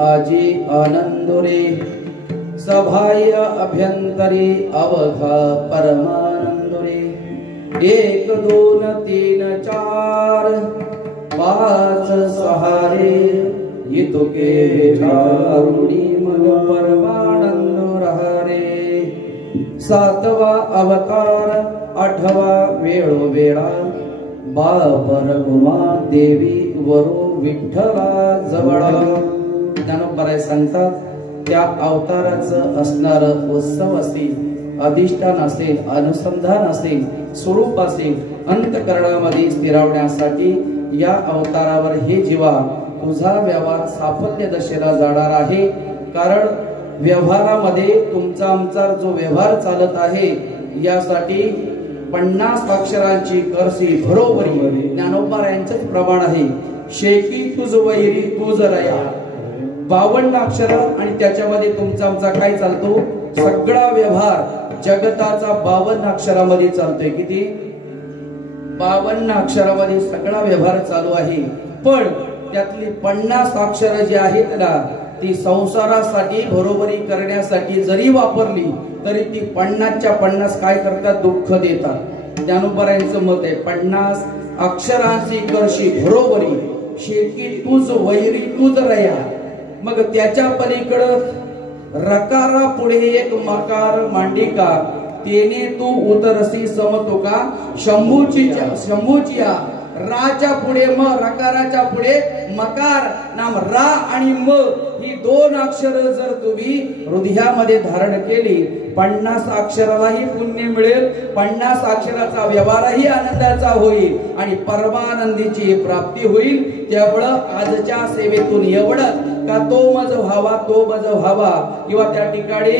आजी आनंदोरे सभाय अभ्यंतरे अवघा परमानंदोरे 1 2 3 4 5 6 रे इतुके चारुणी मग परमानंद रहारे 7वा अवतार 8वा वेळोवेळा बाबर गुमा देवी वरो विठ्ठला जवळ ज्ञानोबराय सांगतात त्या अवताराचं असणार उत्सव असेल अधिष्ठान असेल अनुसंधान असेल स्वरूप असेल अंतकरणामध्ये स्थिरावण्यासाठी या अवतारावर हे जीवा तुझा व्यवहार साफल्य दशेला जाणार आहे कारण व्यवहारामध्ये तुमचा आमचा जो व्यवहार चालत आहे यासाठी 50 अक्षरांची करसी बरोबरी ज्ञानोबरायांचंच प्रमाण आहे शेकी तुझ वैरी तुझ रया 52 अक्षर आणि त्याच्यामध्ये तुमचा आमचा काय चालतो सगळा व्यवहार जगताचा 52 अक्षरामध्ये चालतोय किती 52 अक्षरामध्ये सगळा व्यवहार चालू आहे पण त्यातली 50 अक्षर जी आहेत ना ती संसारासाठी बरोबरी करण्यासाठी जरी वापरली तरी ती 50च्या 50 काय करतात दुःख देतात ज्ञानोबरायांचं मत आहे 50 अक्षरांची करशी बरोबरी शेकी तुझ वैरी तुझ रया मग त्याच्या पलीकडं रकारा पुढे एक मकार मांडिका तेने तू उतरसी समतोका शंभूची राच्या पुढे म रकाराच्या पुढे मकार नाम रा आणि म ही 2 अक्षर जर तुम्ही हृदयामध्ये धारण केली 50 अक्षरालाही पुण्य मिळेल 50 अक्षराचा व्यवहारही आनंदाचा होईल आणि परमानंदीची प्राप्ती होईल त्यामुळे आजच्या सेवेतून एवढं का तो मज व्हावा किंवा त्या ठिकाणी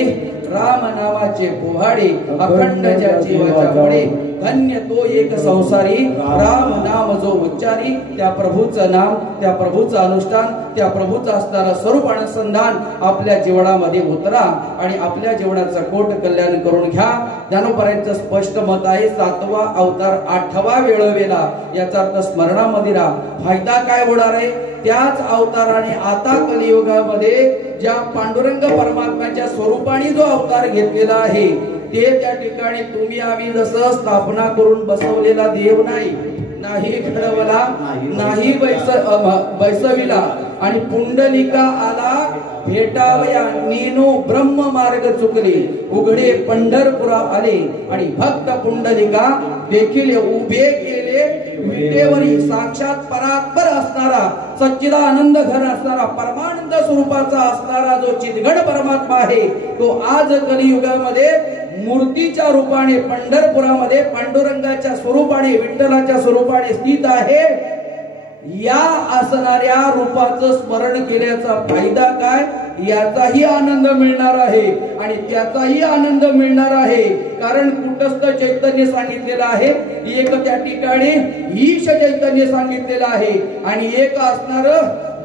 राम नावाचे पोहाडे अखंड ज्याची वाचा पडे धन्य तो एक संसारी राम नाम जो उच्चारी. त्या प्रभूचं नाम, त्या प्रभूचं अनुष्ठान, त्या प्रभूचं असणारं स्वरूप अनुसंधान आपल्या जीवनामध्ये उतरा आणि आपल्या जीवनाचं कोट कल्याण करून घ्या. ज्ञानोबरांचं स्पष्ट मत आहे 7वा अवतार 8वा वेळवेला. याचा अर्थ स्मरणामध्ये राहा. फायदा काय होणार आहे? त्याच अवताराने आता कलियुगामध्ये ज्या पांडुरंग परमात्म्याच्या स्वरूपाने जो अवतार घेतलेला आहे ते त्या ठिकाणी तुम्ही आम्ही जसं स्थापना करून बसवलेला देव नाही घडवला, नाही बैसविला आणि पुंडलिका आला भेटावया नीनो ब्रह्म मार्ग चुकले उघडे पंढरपुरा आले आणि भक्त पुंडलिका देखील उभे केले विटेवरी. साक्षात परात्पर असणारा सच्चिदानंद घन असणारा परमानंद स्वरूपाचा असणारा जो चिदघन परमात्मा आहे तो आज कलियुगामध्ये मूर्तीच्या रूपाने पंढरपुरामध्ये पांडुरंगाच्या स्वरूपाने विठ्ठलाच्या स्वरूपाने स्थित आहे. या असणाऱ्या रूपाचं स्मरण केल्याचा फायदा काय? याचाही आनंद मिळणार आहे आणि त्याचाही आनंद मिळणार आहे. कारण कुटस्थ चैतन्य सांगितलेलं आहे, एक त्या ठिकाणी ईश चैतन्य सांगितलेलं आहे आणि एक असणार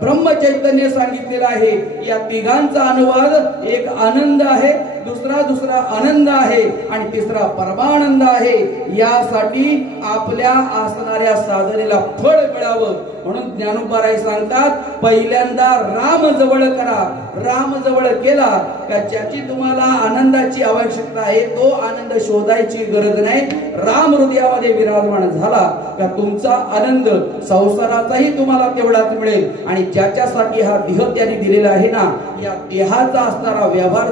ब्रह्म चैतन्य सांगितलेलं आहे. या तिघांचा अनुवाद एक आनंद आहे, दुसरा आनंद आहे आणि तिसरा परमानंद आहे. यासाठी आपल्या असणाऱ्या साधनेला फळ मिळावं म्हणून ज्ञानोबराय सांगतात पहिल्यांदा राम जवळ करा. राम जवळ केला का ज्याची तुम्हाला आनंदाची आवश्यकता आहे तो आनंद शोधायची गरज नाही. राम हृदयामध्ये विराजमान झाला का तुमचा आनंद संसाराचाही तुम्हाला तेवढाच मिळेल. आणि ज्याच्यासाठी हा देह त्याने दिलेला आहे ना या देहाचा असणारा व्यवहार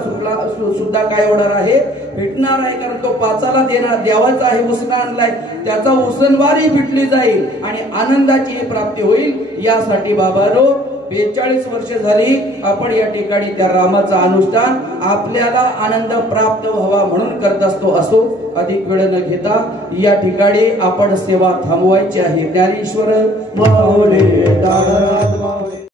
सुद्धा काय होणार आहे? भेटणार आहे. कारण तो पाचाला द्यावाचा आहे, उसना आणलाय, त्याचा उसनवारी भेटली जाईल आणि आनंदाची प्राप्ती होईल. यासाठी बाबांनो 42 वर्ष झाली आपण या ठिकाणी त्या रामाचा अनुष्ठान आपल्याला आनंद प्राप्त व्हावा म्हणून करत असतो. असो अधिक वेळ न घेता या ठिकाणी आपण सेवा थांबवायची आहे. ज्ञानेश्वर माऊली